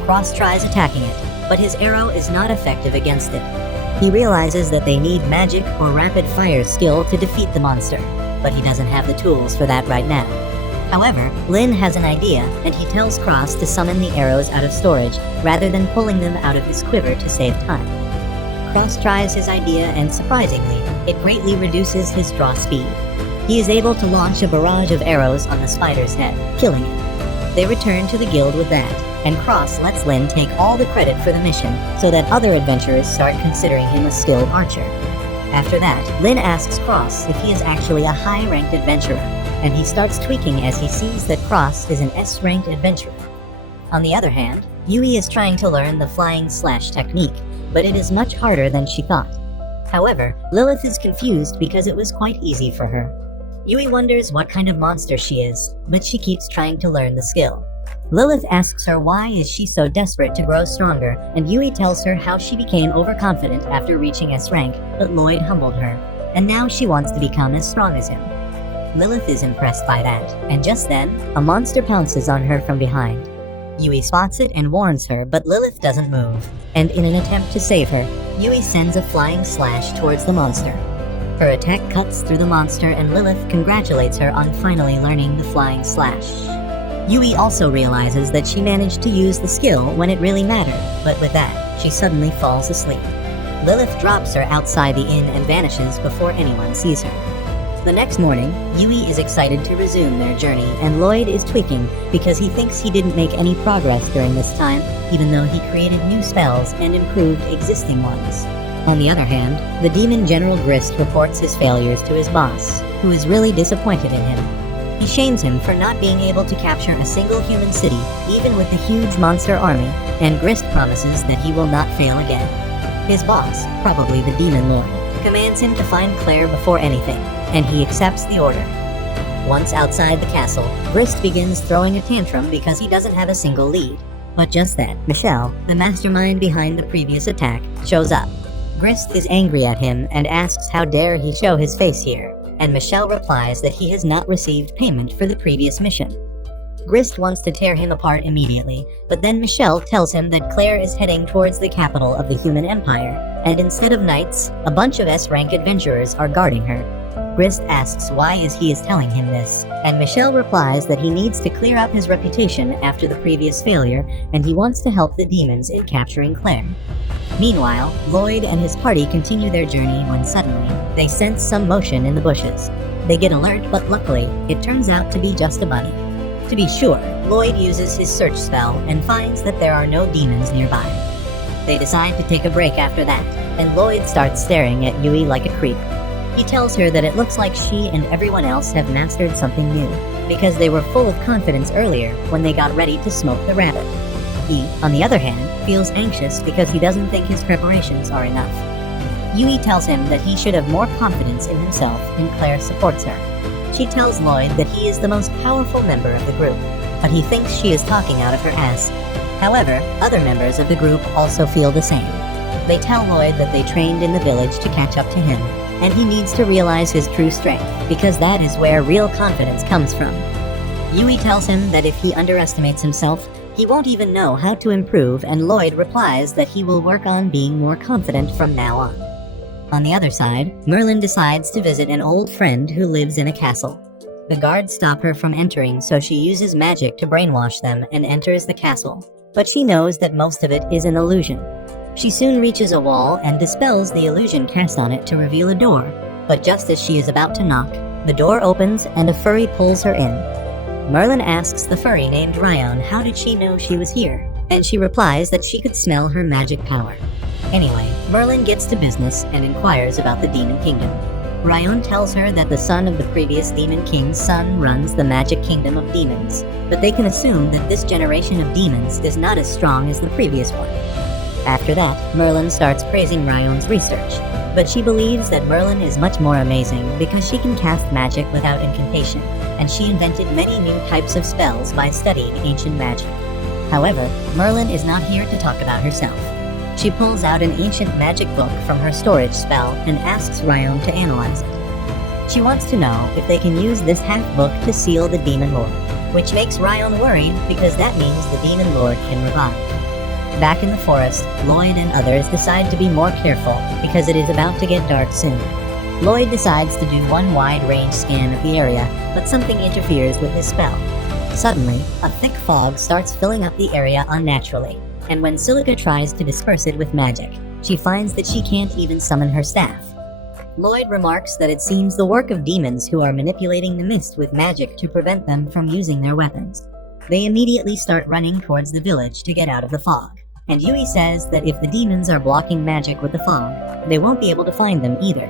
Cross tries attacking it, but his arrow is not effective against it. He realizes that they need magic or rapid fire skill to defeat the monster, but he doesn't have the tools for that right now. However, Lynn has an idea, and he tells Cross to summon the arrows out of storage, rather than pulling them out of his quiver to save time. Cross tries his idea, and surprisingly, it greatly reduces his draw speed. He is able to launch a barrage of arrows on the spider's head, killing it. They return to the guild with that, and Cross lets Lynn take all the credit for the mission, so that other adventurers start considering him a skilled archer. After that, Lynn asks Cross if he is actually a high-ranked adventurer, and he starts tweaking as he sees that Cross is an S-ranked adventurer. On the other hand, Yui is trying to learn the flying slash technique, but it is much harder than she thought. However, Lilith is confused because it was quite easy for her. Yui wonders what kind of monster she is, but she keeps trying to learn the skill. Lilith asks her why is she so desperate to grow stronger, and Yui tells her how she became overconfident after reaching S rank, but Lloyd humbled her, and now she wants to become as strong as him. Lilith is impressed by that, and just then, a monster pounces on her from behind. Yui spots it and warns her, but Lilith doesn't move, and in an attempt to save her, Yui sends a flying slash towards the monster. Her attack cuts through the monster, and Lilith congratulates her on finally learning the flying slash. Yui also realizes that she managed to use the skill when it really mattered, but with that, she suddenly falls asleep. Lilith drops her outside the inn and vanishes before anyone sees her. The next morning, Yui is excited to resume their journey, and Lloyd is tweaking because he thinks he didn't make any progress during this time, even though he created new spells and improved existing ones. On the other hand, the demon General Grist reports his failures to his boss, who is really disappointed in him. He shames him for not being able to capture a single human city, even with the huge monster army, and Grist promises that he will not fail again. His boss, probably the Demon Lord, commands him to find Claire before anything, and he accepts the order. Once outside the castle, Grist begins throwing a tantrum because he doesn't have a single lead. But just then, Michelle, the mastermind behind the previous attack, shows up. Grist is angry at him and asks how dare he show his face here, and Michelle replies that he has not received payment for the previous mission. Grist wants to tear him apart immediately, but then Michelle tells him that Claire is heading towards the capital of the human empire, and instead of knights, a bunch of S-rank adventurers are guarding her. Grist asks why he is telling him this, and Michelle replies that he needs to clear up his reputation after the previous failure, and he wants to help the demons in capturing Claire. Meanwhile, Lloyd and his party continue their journey when suddenly, they sense some motion in the bushes. They get alert, but luckily, it turns out to be just a bunny. To be sure, Lloyd uses his search spell and finds that there are no demons nearby. They decide to take a break after that, and Lloyd starts staring at Yui like a creep. He tells her that it looks like she and everyone else have mastered something new, because they were full of confidence earlier when they got ready to smoke the rabbit. He, on the other hand, feels anxious because he doesn't think his preparations are enough. Yui tells him that he should have more confidence in himself, and Claire supports her. She tells Lloyd that he is the most powerful member of the group, but he thinks she is talking out of her ass. However, other members of the group also feel the same. They tell Lloyd that they trained in the village to catch up to him, and he needs to realize his true strength, because that is where real confidence comes from. Yui tells him that if he underestimates himself, he won't even know how to improve, and Lloyd replies that he will work on being more confident from now on. On the other side, Merlin decides to visit an old friend who lives in a castle. The guards stop her from entering, so she uses magic to brainwash them and enters the castle. But she knows that most of it is an illusion. She soon reaches a wall and dispels the illusion cast on it to reveal a door. But just as she is about to knock, the door opens and a furry pulls her in. Merlin asks the furry named Ryan how did she know she was here, and she replies that she could smell her magic power. Anyway, Merlin gets to business and inquires about the Demon Kingdom. Ryan tells her that the son of the previous Demon King's son runs the magic kingdom of demons, but they can assume that this generation of demons is not as strong as the previous one. After that, Merlin starts praising Ryan's research, but she believes that Merlin is much more amazing because she can cast magic without incantation, and she invented many new types of spells by studying ancient magic. However, Merlin is not here to talk about herself. She pulls out an ancient magic book from her storage spell and asks Ryan to analyze it. She wants to know if they can use this half-book to seal the Demon Lord, which makes Ryan worried because that means the Demon Lord can revive. Back in the forest, Lloyd and others decide to be more careful because it is about to get dark soon. Lloyd decides to do one wide-range scan of the area, but something interferes with his spell. Suddenly, a thick fog starts filling up the area unnaturally, and when Silica tries to disperse it with magic, she finds that she can't even summon her staff. Lloyd remarks that it seems the work of demons who are manipulating the mist with magic to prevent them from using their weapons. They immediately start running towards the village to get out of the fog, and Yui says that if the demons are blocking magic with the fog, they won't be able to find them either.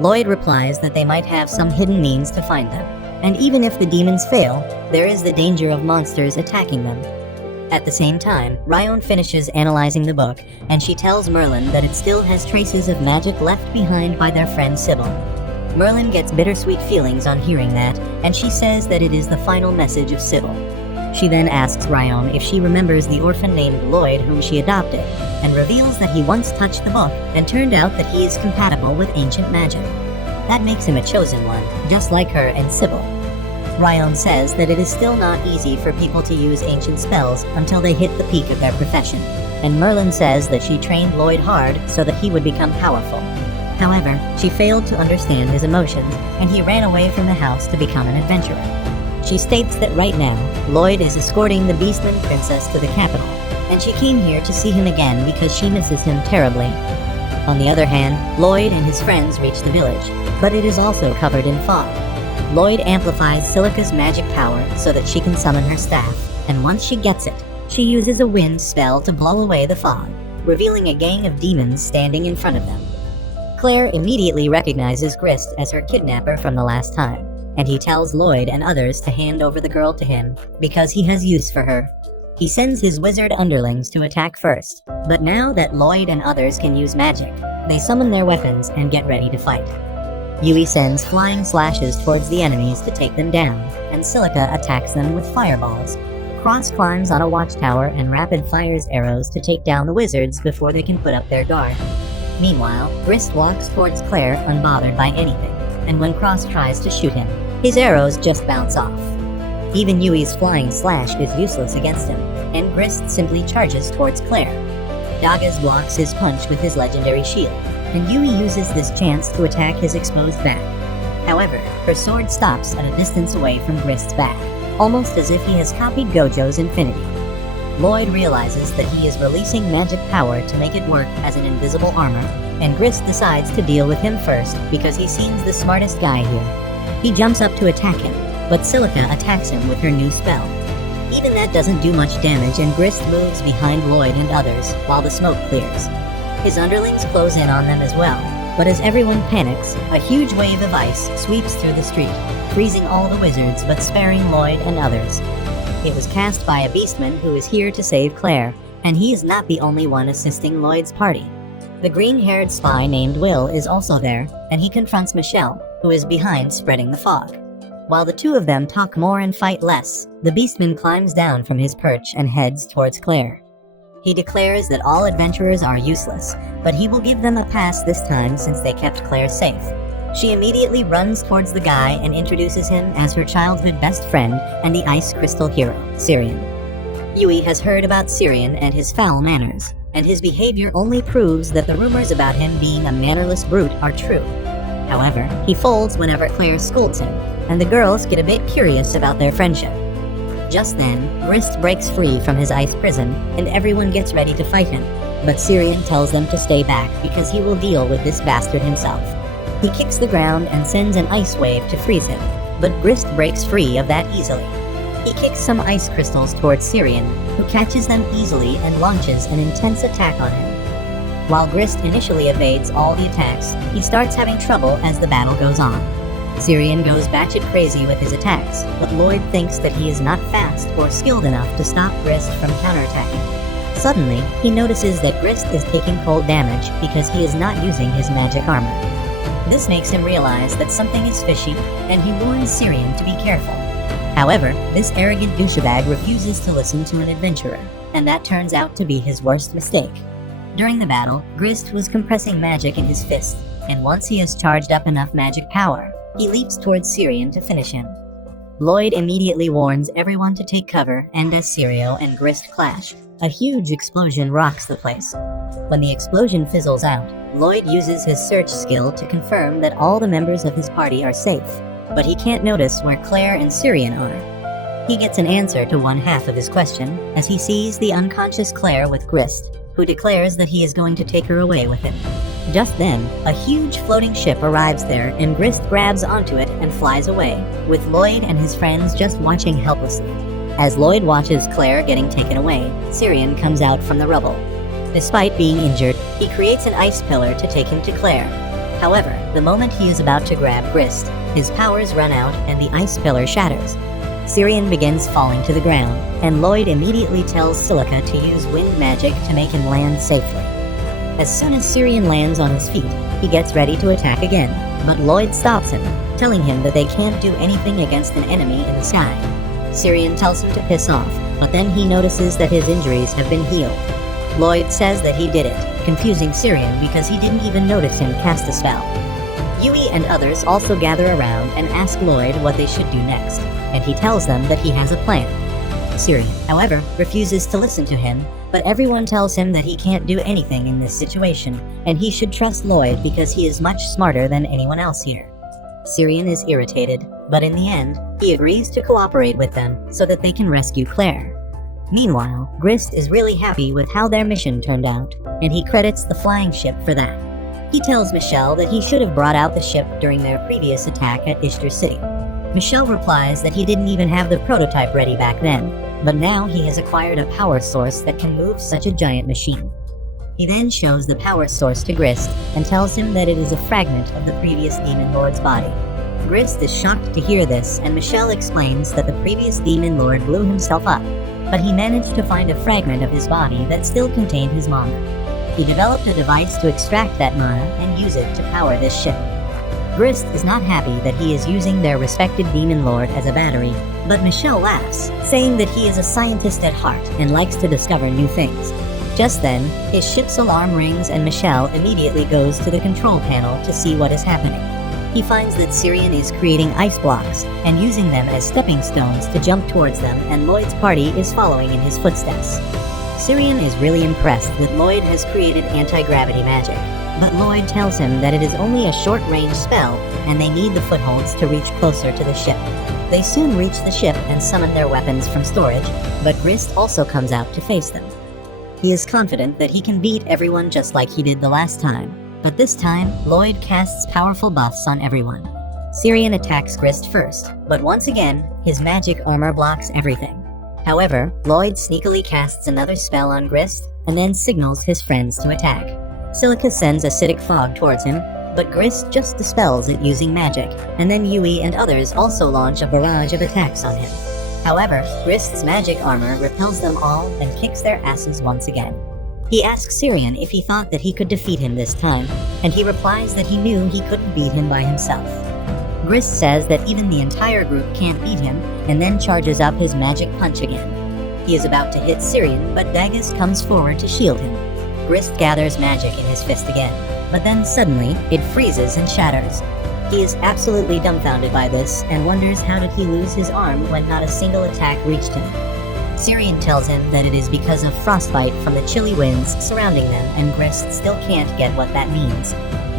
Lloyd replies that they might have some hidden means to find them, and even if the demons fail, there is the danger of monsters attacking them. At the same time, Ryan finishes analyzing the book, and she tells Merlin that it still has traces of magic left behind by their friend Sybil. Merlin gets bittersweet feelings on hearing that, and she says that it is the final message of Sybil. She then asks Ryan if she remembers the orphan named Lloyd whom she adopted, and reveals that he once touched the book and turned out that he is compatible with ancient magic. That makes him a chosen one, just like her and Sybil. Ryan says that it is still not easy for people to use ancient spells until they hit the peak of their profession, and Merlin says that she trained Lloyd hard so that he would become powerful. However, she failed to understand his emotions, and he ran away from the house to become an adventurer. She states that right now, Lloyd is escorting the Beastman Princess to the capital, and she came here to see him again because she misses him terribly. On the other hand, Lloyd and his friends reach the village, but it is also covered in fog. Lloyd amplifies Silica's magic power so that she can summon her staff, and once she gets it, she uses a wind spell to blow away the fog, revealing a gang of demons standing in front of them. Claire immediately recognizes Grist as her kidnapper from the last time, and he tells Lloyd and others to hand over the girl to him because he has use for her. He sends his wizard underlings to attack first, but now that Lloyd and others can use magic, they summon their weapons and get ready to fight. Yui sends flying slashes towards the enemies to take them down, and Silica attacks them with fireballs. Cross climbs on a watchtower and rapid fires arrows to take down the wizards before they can put up their guard. Meanwhile, Grist walks towards Claire unbothered by anything, and when Cross tries to shoot him, his arrows just bounce off. Even Yui's flying slash is useless against him, and Grist simply charges towards Claire. Dagas blocks his punch with his legendary shield, and Yui uses this chance to attack his exposed back. However, her sword stops at a distance away from Grist's back, almost as if he has copied Gojo's Infinity. Lloyd realizes that he is releasing magic power to make it work as an invisible armor, and Grist decides to deal with him first because he seems the smartest guy here. He jumps up to attack him, but Silica attacks him with her new spell. Even that doesn't do much damage, and Grist moves behind Lloyd and others while the smoke clears. His underlings close in on them as well, but as everyone panics, a huge wave of ice sweeps through the street, freezing all the wizards but sparing Lloyd and others. It was cast by a beastman who is here to save Claire, and he is not the only one assisting Lloyd's party. The green-haired spy named Will is also there, and he confronts Michelle, who is behind spreading the fog. While the two of them talk more and fight less, the beastman climbs down from his perch and heads towards Claire. He declares that all adventurers are useless, but he will give them a pass this time since they kept Claire safe. She immediately runs towards the guy and introduces him as her childhood best friend and the ice crystal hero, Syrian. Yui has heard about Syrian and his foul manners, and his behavior only proves that the rumors about him being a mannerless brute are true. However, he folds whenever Claire scolds him, and the girls get a bit curious about their friendship. Just then, Grist breaks free from his ice prison, and everyone gets ready to fight him, but Syrian tells them to stay back because he will deal with this bastard himself. He kicks the ground and sends an ice wave to freeze him, but Grist breaks free of that easily. He kicks some ice crystals towards Syrian, who catches them easily and launches an intense attack on him. While Grist initially evades all the attacks, he starts having trouble as the battle goes on. Syrian goes batshit crazy with his attacks, but Lloyd thinks that he is not fast or skilled enough to stop Grist from counterattacking. Suddenly, he notices that Grist is taking cold damage because he is not using his magic armor. This makes him realize that something is fishy, and he warns Syrian to be careful. However, this arrogant douchebag refuses to listen to an adventurer, and that turns out to be his worst mistake. During the battle, Grist was compressing magic in his fist, and once he has charged up enough magic power, he leaps towards Syrian to finish him. Lloyd immediately warns everyone to take cover, and as Syrio and Grist clash, a huge explosion rocks the place. When the explosion fizzles out, Lloyd uses his search skill to confirm that all the members of his party are safe, but he can't notice where Claire and Syrian are. He gets an answer to one half of his question as he sees the unconscious Claire with Grist, who declares that he is going to take her away with him. Just then, a huge floating ship arrives there, and Grist grabs onto it and flies away, with Lloyd and his friends just watching helplessly. As Lloyd watches Claire getting taken away, Syrian comes out from the rubble. Despite being injured, he creates an ice pillar to take him to Claire. However, the moment he is about to grab Grist, his powers run out and the ice pillar shatters. Syrian begins falling to the ground, and Lloyd immediately tells Silica to use wind magic to make him land safely. As soon as Syrian lands on his feet, he gets ready to attack again, but Lloyd stops him, telling him that they can't do anything against an enemy in the sky. Syrian tells him to piss off, but then he notices that his injuries have been healed. Lloyd says that he did it, confusing Syrian because he didn't even notice him cast a spell. Yui and others also gather around and ask Lloyd what they should do next, and he tells them that he has a plan. Syrian, however, refuses to listen to him, but everyone tells him that he can't do anything in this situation, and he should trust Lloyd because he is much smarter than anyone else here. Syrian is irritated, but in the end, he agrees to cooperate with them so that they can rescue Claire. Meanwhile, Grist is really happy with how their mission turned out, and he credits the flying ship for that. He tells Michelle that he should have brought out the ship during their previous attack at Ishtar City. Michelle replies that he didn't even have the prototype ready back then, but now he has acquired a power source that can move such a giant machine. He then shows the power source to Grist and tells him that it is a fragment of the previous Demon Lord's body. Grist is shocked to hear this, and Michelle explains that the previous Demon Lord blew himself up, but he managed to find a fragment of his body that still contained his mana. He developed a device to extract that mana and use it to power this ship. Grist is not happy that he is using their respected Demon Lord as a battery, but Michelle laughs, saying that he is a scientist at heart and likes to discover new things. Just then, his ship's alarm rings and Michelle immediately goes to the control panel to see what is happening. He finds that Syrian is creating ice blocks and using them as stepping stones to jump towards them, and Lloyd's party is following in his footsteps. Syrian is really impressed that Lloyd has created anti-gravity magic, but Lloyd tells him that it is only a short-range spell and they need the footholds to reach closer to the ship. They soon reach the ship and summon their weapons from storage, but Grist also comes out to face them. He is confident that he can beat everyone just like he did the last time, but this time, Lloyd casts powerful buffs on everyone. Syrian attacks Grist first, but once again, his magic armor blocks everything. However, Lloyd sneakily casts another spell on Grist and then signals his friends to attack. Silica sends acidic fog towards him, but Grist just dispels it using magic, and then Yui and others also launch a barrage of attacks on him. However, Grist's magic armor repels them all and kicks their asses once again. He asks Syrian if he thought that he could defeat him this time, and he replies that he knew he couldn't beat him by himself. Grist says that even the entire group can't beat him, and then charges up his magic punch again. He is about to hit Syrian, but Dagus comes forward to shield him. Grist gathers magic in his fist again, but then suddenly, it freezes and shatters. He is absolutely dumbfounded by this, and wonders how did he lose his arm when not a single attack reached him. Syrian tells him that it is because of frostbite from the chilly winds surrounding them, and Grist still can't get what that means.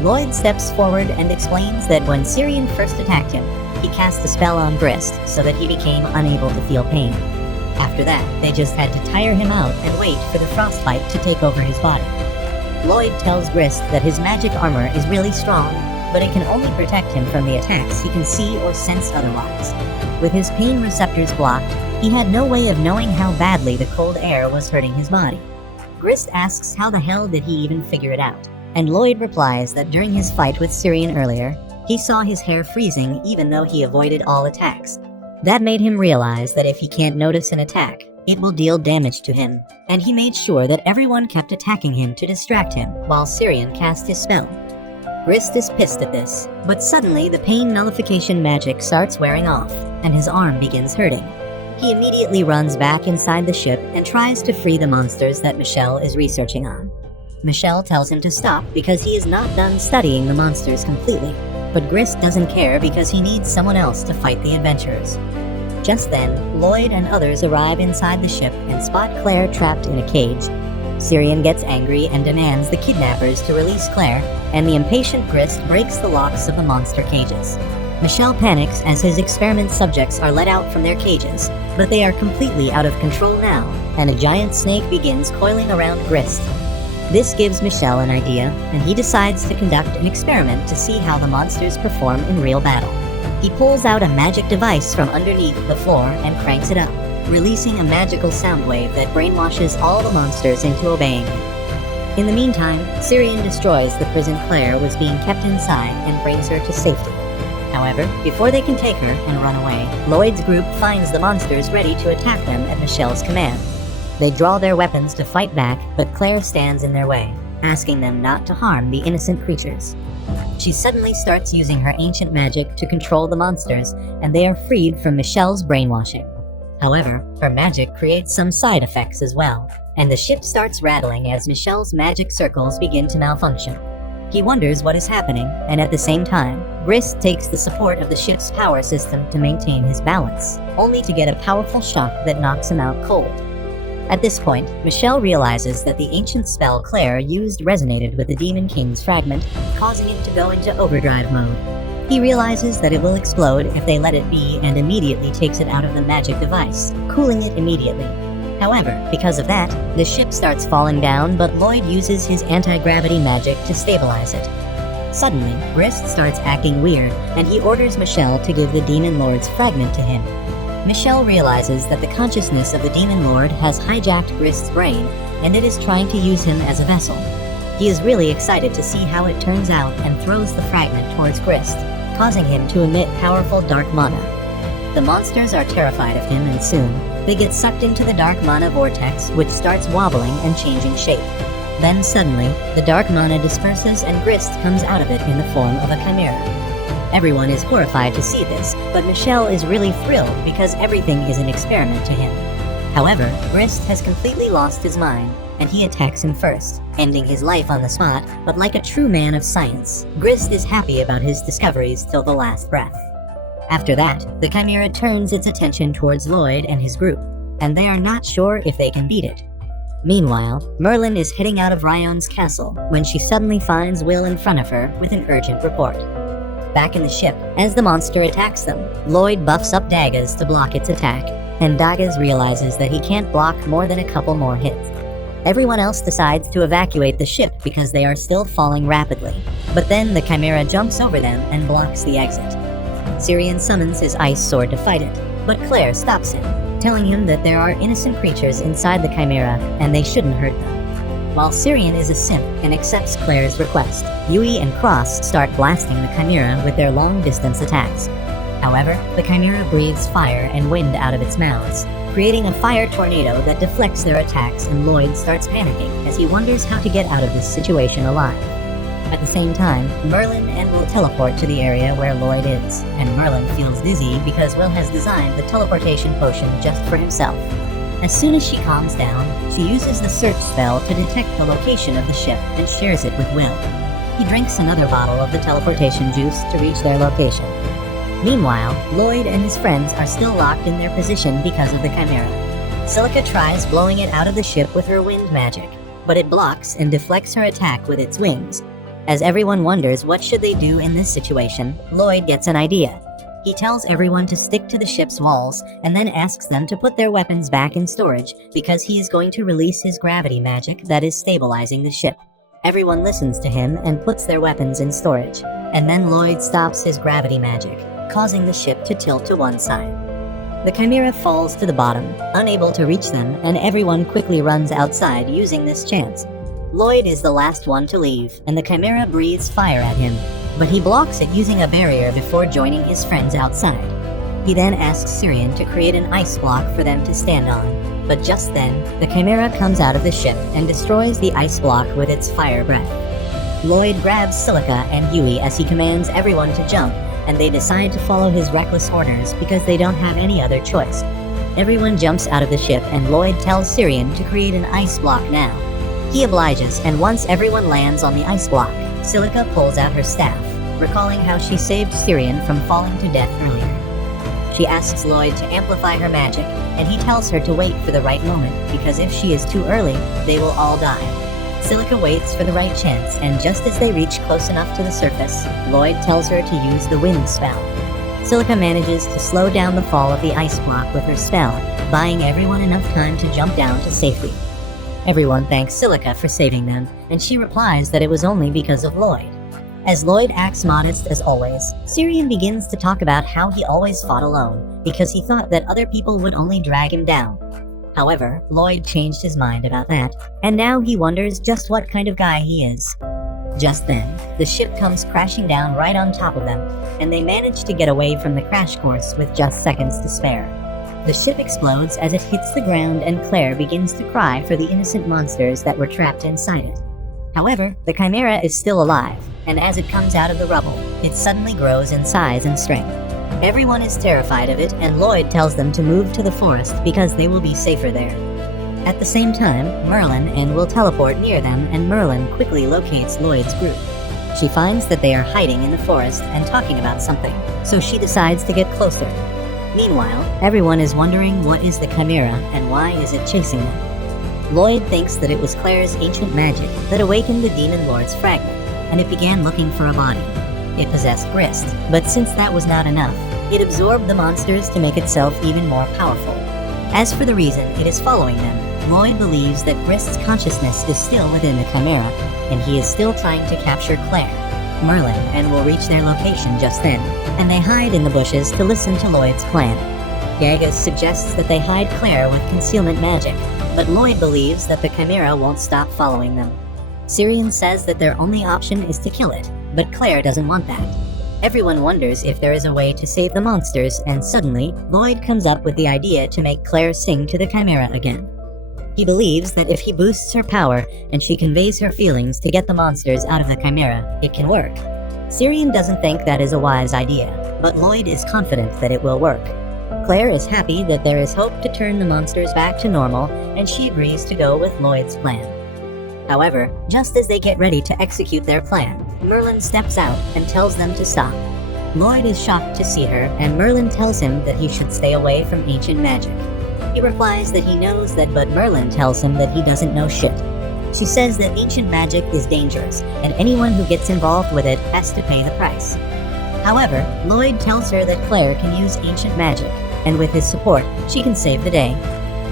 Lloyd steps forward and explains that when Syrian first attacked him, he cast a spell on Grist so that he became unable to feel pain. After that, they just had to tire him out and wait for the frostbite to take over his body. Lloyd tells Grist that his magic armor is really strong, but it can only protect him from the attacks he can see or sense otherwise. With his pain receptors blocked, he had no way of knowing how badly the cold air was hurting his body. Grist asks how the hell did he even figure it out, and Lloyd replies that during his fight with Syrian earlier, he saw his hair freezing even though he avoided all attacks. That made him realize that if he can't notice an attack, it will deal damage to him, and he made sure that everyone kept attacking him to distract him while Syrian cast his spell. Grist is pissed at this, but suddenly the pain nullification magic starts wearing off, and his arm begins hurting. He immediately runs back inside the ship and tries to free the monsters that Michelle is researching on. Michelle tells him to stop because he is not done studying the monsters completely, but Grist doesn't care because he needs someone else to fight the adventurers. Just then, Lloyd and others arrive inside the ship and spot Claire trapped in a cage. Syrian gets angry and demands the kidnappers to release Claire, and the impatient Grist breaks the locks of the monster cages. Michelle panics as his experiment subjects are let out from their cages, but they are completely out of control now, and a giant snake begins coiling around Grist. This gives Michelle an idea, and he decides to conduct an experiment to see how the monsters perform in real battle. He pulls out a magic device from underneath the floor and cranks it up, releasing a magical sound wave that brainwashes all the monsters into obeying him. In the meantime, Syrian destroys the prison Claire was being kept inside and brings her to safety. However, before they can take her and run away, Lloyd's group finds the monsters ready to attack them at Michelle's command. They draw their weapons to fight back, but Claire stands in their way, asking them not to harm the innocent creatures. She suddenly starts using her ancient magic to control the monsters, and they are freed from Michelle's brainwashing. However, her magic creates some side effects as well, and the ship starts rattling as Michelle's magic circles begin to malfunction. He wonders what is happening, and at the same time, Grist takes the support of the ship's power system to maintain his balance, only to get a powerful shock that knocks him out cold. At this point, Michelle realizes that the ancient spell Claire used resonated with the Demon King's fragment, causing him to go into overdrive mode. He realizes that it will explode if they let it be and immediately takes it out of the magic device, cooling it immediately. However, because of that, the ship starts falling down, but Lloyd uses his anti-gravity magic to stabilize it. Suddenly, Grist starts acting weird, and he orders Michelle to give the Demon Lord's fragment to him. Michelle realizes that the consciousness of the Demon Lord has hijacked Grist's brain, and it is trying to use him as a vessel. He is really excited to see how it turns out and throws the fragment towards Grist, causing him to emit powerful dark mana. The monsters are terrified of him, and soon, they get sucked into the dark mana vortex, which starts wobbling and changing shape. Then suddenly, the dark mana disperses and Grist comes out of it in the form of a chimera. Everyone is horrified to see this, but Michelle is really thrilled because everything is an experiment to him. However, Grist has completely lost his mind, and he attacks him first, ending his life on the spot. But like a true man of science, Grist is happy about his discoveries till the last breath. After that, the Chimera turns its attention towards Lloyd and his group, and they are not sure if they can beat it. Meanwhile, Merlin is heading out of Rion's castle when she suddenly finds Will in front of her with an urgent report. Back in the ship, as the monster attacks them, Lloyd buffs up Daggers to block its attack, and Daggers realizes that he can't block more than a couple more hits. Everyone else decides to evacuate the ship because they are still falling rapidly, but then the Chimera jumps over them and blocks the exit. Sirian summons his ice sword to fight it, but Claire stops him, telling him that there are innocent creatures inside the Chimera and they shouldn't hurt them. While Sirian is a simp and accepts Claire's request, Yui and Cross start blasting the Chimera with their long-distance attacks. However, the Chimera breathes fire and wind out of its mouths, creating a fire tornado that deflects their attacks, and Lloyd starts panicking as he wonders how to get out of this situation alive. At the same time, Merlin and Will teleport to the area where Lloyd is, and Merlin feels dizzy because Will has designed the teleportation potion just for himself. As soon as she calms down, she uses the search spell to detect the location of the ship and shares it with Will. He drinks another bottle of the teleportation juice to reach their location. Meanwhile, Lloyd and his friends are still locked in their position because of the Chimera. Silica tries blowing it out of the ship with her wind magic, but it blocks and deflects her attack with its wings. As everyone wonders what should they do in this situation, Lloyd gets an idea. He tells everyone to stick to the ship's walls and then asks them to put their weapons back in storage because he is going to release his gravity magic that is stabilizing the ship. Everyone listens to him and puts their weapons in storage, and then Lloyd stops his gravity magic, causing the ship to tilt to one side. The Chimera falls to the bottom, unable to reach them, and everyone quickly runs outside using this chance. Lloyd is the last one to leave, and the Chimera breathes fire at him, but he blocks it using a barrier before joining his friends outside. He then asks Sirian to create an ice block for them to stand on, but just then, the Chimera comes out of the ship and destroys the ice block with its fire breath. Lloyd grabs Silica and Yui as he commands everyone to jump, and they decide to follow his reckless orders because they don't have any other choice. Everyone jumps out of the ship, and Lloyd tells Sirian to create an ice block now. He obliges, and once everyone lands on the ice block, Silica pulls out her staff, recalling how she saved Sirian from falling to death earlier. She asks Lloyd to amplify her magic, and he tells her to wait for the right moment, because if she is too early, they will all die. Silica waits for the right chance, and just as they reach close enough to the surface, Lloyd tells her to use the wind spell. Silica manages to slow down the fall of the ice block with her spell, buying everyone enough time to jump down to safety. Everyone thanks Silica for saving them, and she replies that it was only because of Lloyd. As Lloyd acts modest as always, Sirian begins to talk about how he always fought alone, because he thought that other people would only drag him down. However, Lloyd changed his mind about that, and now he wonders just what kind of guy he is. Just then, the ship comes crashing down right on top of them, and they manage to get away from the crash course with just seconds to spare. The ship explodes as it hits the ground, and Claire begins to cry for the innocent monsters that were trapped inside it. However, the Chimera is still alive, and as it comes out of the rubble, it suddenly grows in size and strength. Everyone is terrified of it, and Lloyd tells them to move to the forest because they will be safer there. At the same time, Merlin and Will teleport near them, and Merlin quickly locates Lloyd's group. She finds that they are hiding in the forest and talking about something, so she decides to get closer. Meanwhile, everyone is wondering what is the Chimera and why is it chasing them. Lloyd thinks that it was Claire's ancient magic that awakened the Demon Lord's fragment, and it began looking for a body. It possessed Grist, but since that was not enough, it absorbed the monsters to make itself even more powerful. As for the reason it is following them, Lloyd believes that Grist's consciousness is still within the Chimera, and he is still trying to capture Claire. Merlin and will reach their location just then, and they hide in the bushes to listen to Lloyd's plan. Gagas suggests that they hide Claire with concealment magic, but Lloyd believes that the Chimera won't stop following them. Sirian says that their only option is to kill it, but Claire doesn't want that. Everyone wonders if there is a way to save the monsters, and suddenly, Lloyd comes up with the idea to make Claire sing to the Chimera again. He believes that if he boosts her power and she conveys her feelings to get the monsters out of the Chimera, it can work. Sirian doesn't think that is a wise idea, but Lloyd is confident that it will work. Claire is happy that there is hope to turn the monsters back to normal, and she agrees to go with Lloyd's plan. However, just as they get ready to execute their plan, Merlin steps out and tells them to stop. Lloyd is shocked to see her, and Merlin tells him that he should stay away from ancient magic. He replies that he knows that, but Merlin tells him that he doesn't know shit. She says that ancient magic is dangerous, and anyone who gets involved with it has to pay the price. However, Lloyd tells her that Claire can use ancient magic, and with his support, she can save the day.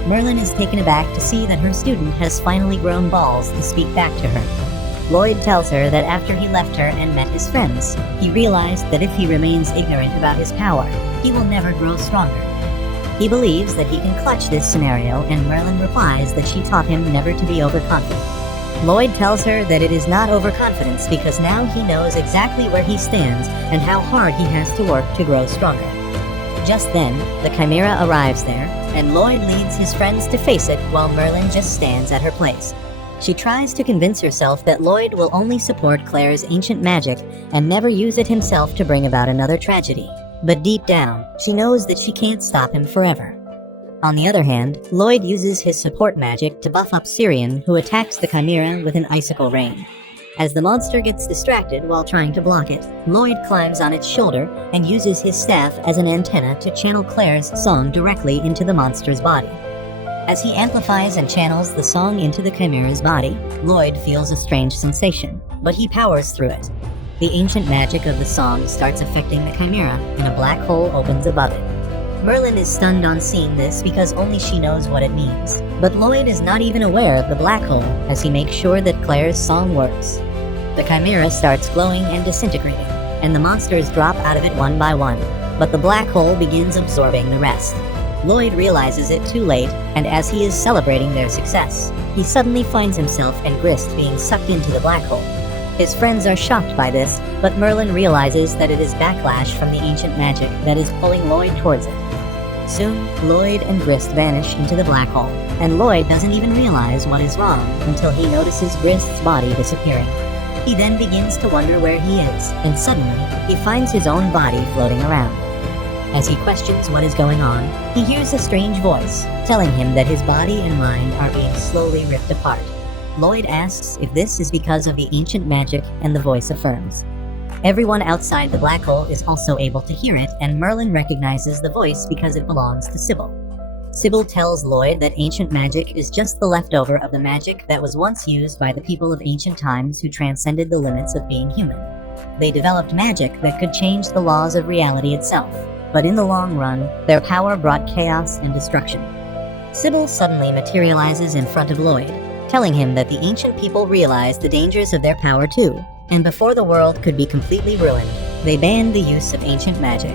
Merlin is taken aback to see that her student has finally grown balls to speak back to her. Lloyd tells her that after he left her and met his friends, he realized that if he remains ignorant about his power, he will never grow stronger. He believes that he can clutch this scenario, and Merlin replies that she taught him never to be overconfident. Lloyd tells her that it is not overconfidence because now he knows exactly where he stands and how hard he has to work to grow stronger. Just then, the Chimera arrives there, and Lloyd leads his friends to face it while Merlin just stands at her place. She tries to convince herself that Lloyd will only support Claire's ancient magic and never use it himself to bring about another tragedy. But deep down, she knows that she can't stop him forever. On the other hand, Lloyd uses his support magic to buff up Syrian, who attacks the Chimera with an icicle rain. As the monster gets distracted while trying to block it, Lloyd climbs on its shoulder and uses his staff as an antenna to channel Claire's song directly into the monster's body. As he amplifies and channels the song into the Chimera's body, Lloyd feels a strange sensation, but he powers through it. The ancient magic of the song starts affecting the Chimera, and a black hole opens above it. Merlin is stunned on seeing this because only she knows what it means. But Lloyd is not even aware of the black hole as he makes sure that Claire's song works. The Chimera starts glowing and disintegrating, and the monsters drop out of it one by one, but the black hole begins absorbing the rest. Lloyd realizes it too late, and as he is celebrating their success, he suddenly finds himself and Grist being sucked into the black hole. His friends are shocked by this, but Merlin realizes that it is backlash from the ancient magic that is pulling Lloyd towards it. Soon, Lloyd and Grist vanish into the black hole, and Lloyd doesn't even realize what is wrong until he notices Grist's body disappearing. He then begins to wonder where he is, and suddenly, he finds his own body floating around. As he questions what is going on, he hears a strange voice, telling him that his body and mind are being slowly ripped apart. Lloyd asks if this is because of the ancient magic, and the voice affirms. Everyone outside the black hole is also able to hear it, and Merlin recognizes the voice because it belongs to Sybil. Sybil tells Lloyd that ancient magic is just the leftover of the magic that was once used by the people of ancient times who transcended the limits of being human. They developed magic that could change the laws of reality itself, but in the long run, their power brought chaos and destruction. Sybil suddenly materializes in front of Lloyd, telling him that the ancient people realized the dangers of their power too, and before the world could be completely ruined, they banned the use of ancient magic.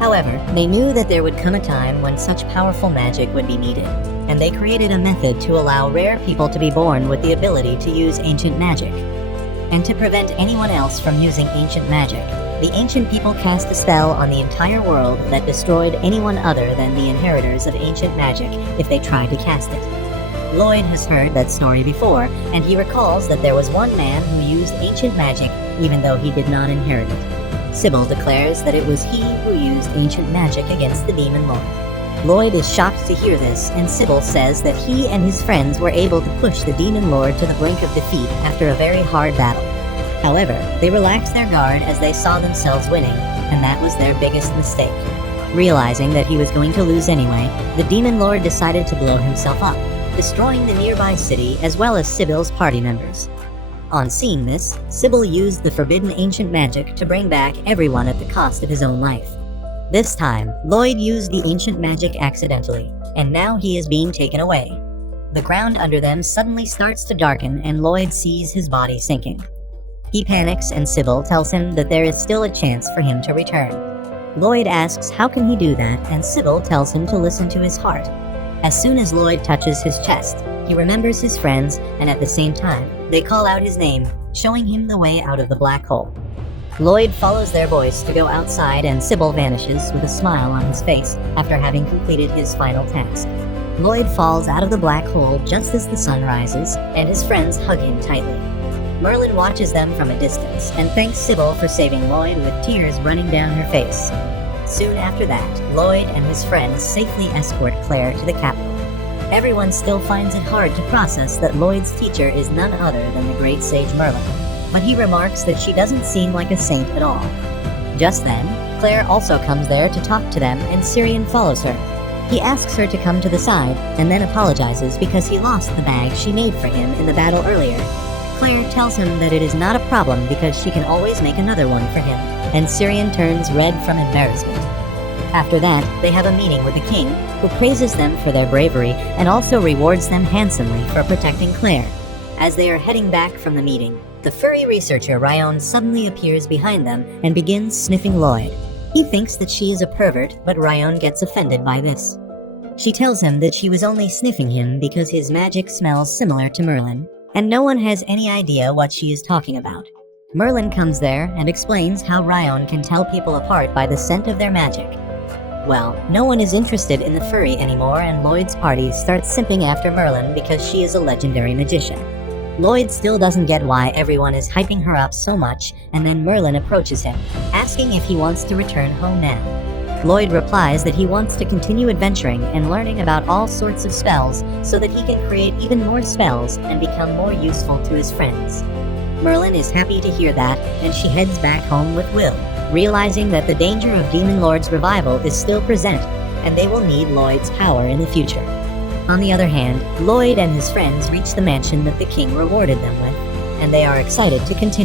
However, they knew that there would come a time when such powerful magic would be needed, and they created a method to allow rare people to be born with the ability to use ancient magic. And to prevent anyone else from using ancient magic, the ancient people cast a spell on the entire world that destroyed anyone other than the inheritors of ancient magic if they tried to cast it. Lloyd has heard that story before, and he recalls that there was one man who used ancient magic even though he did not inherit it. Sybil declares that it was he who used ancient magic against the demon lord. Lloyd is shocked to hear this, and Sybil says that he and his friends were able to push the demon lord to the brink of defeat after a very hard battle. However, they relaxed their guard as they saw themselves winning, and that was their biggest mistake. Realizing that he was going to lose anyway, the demon lord decided to blow himself up, destroying the nearby city as well as Sybil's party members. On seeing this, Sybil used the forbidden ancient magic to bring back everyone at the cost of his own life. This time, Lloyd used the ancient magic accidentally, and now he is being taken away. The ground under them suddenly starts to darken, and Lloyd sees his body sinking. He panics, and Sybil tells him that there is still a chance for him to return. Lloyd asks how can he do that, and Sybil tells him to listen to his heart. As soon as Lloyd touches his chest, he remembers his friends, and at the same time, they call out his name, showing him the way out of the black hole. Lloyd follows their voice to go outside, and Sybil vanishes with a smile on his face after having completed his final task. Lloyd falls out of the black hole just as the sun rises, and his friends hug him tightly. Merlin watches them from a distance and thanks Sybil for saving Lloyd with tears running down her face. Soon after that, Lloyd and his friends safely escort Claire to the capital. Everyone still finds it hard to process that Lloyd's teacher is none other than the great sage Merlin, but he remarks that she doesn't seem like a saint at all. Just then, Claire also comes there to talk to them, and Syrian follows her. He asks her to come to the side, and then apologizes because he lost the bag she made for him in the battle earlier. Claire tells him that it is not a problem because she can always make another one for him, and Syrian turns red from embarrassment. After that, they have a meeting with the king, who praises them for their bravery and also rewards them handsomely for protecting Claire. As they are heading back from the meeting, the furry researcher Ryan suddenly appears behind them and begins sniffing Lloyd. He thinks that she is a pervert, but Ryan gets offended by this. She tells him that she was only sniffing him because his magic smells similar to Merlin, and no one has any idea what she is talking about. Merlin comes there and explains how Ryan can tell people apart by the scent of their magic. Well, no one is interested in the furry anymore, and Lloyd's party starts simping after Merlin because she is a legendary magician. Lloyd still doesn't get why everyone is hyping her up so much, and then Merlin approaches him, asking if he wants to return home now. Lloyd replies that he wants to continue adventuring and learning about all sorts of spells so that he can create even more spells and become more useful to his friends. Merlin is happy to hear that, and she heads back home with Will, realizing that the danger of Demon Lord's revival is still present, and they will need Lloyd's power in the future. On the other hand, Lloyd and his friends reach the mansion that the king rewarded them with, and they are excited to continue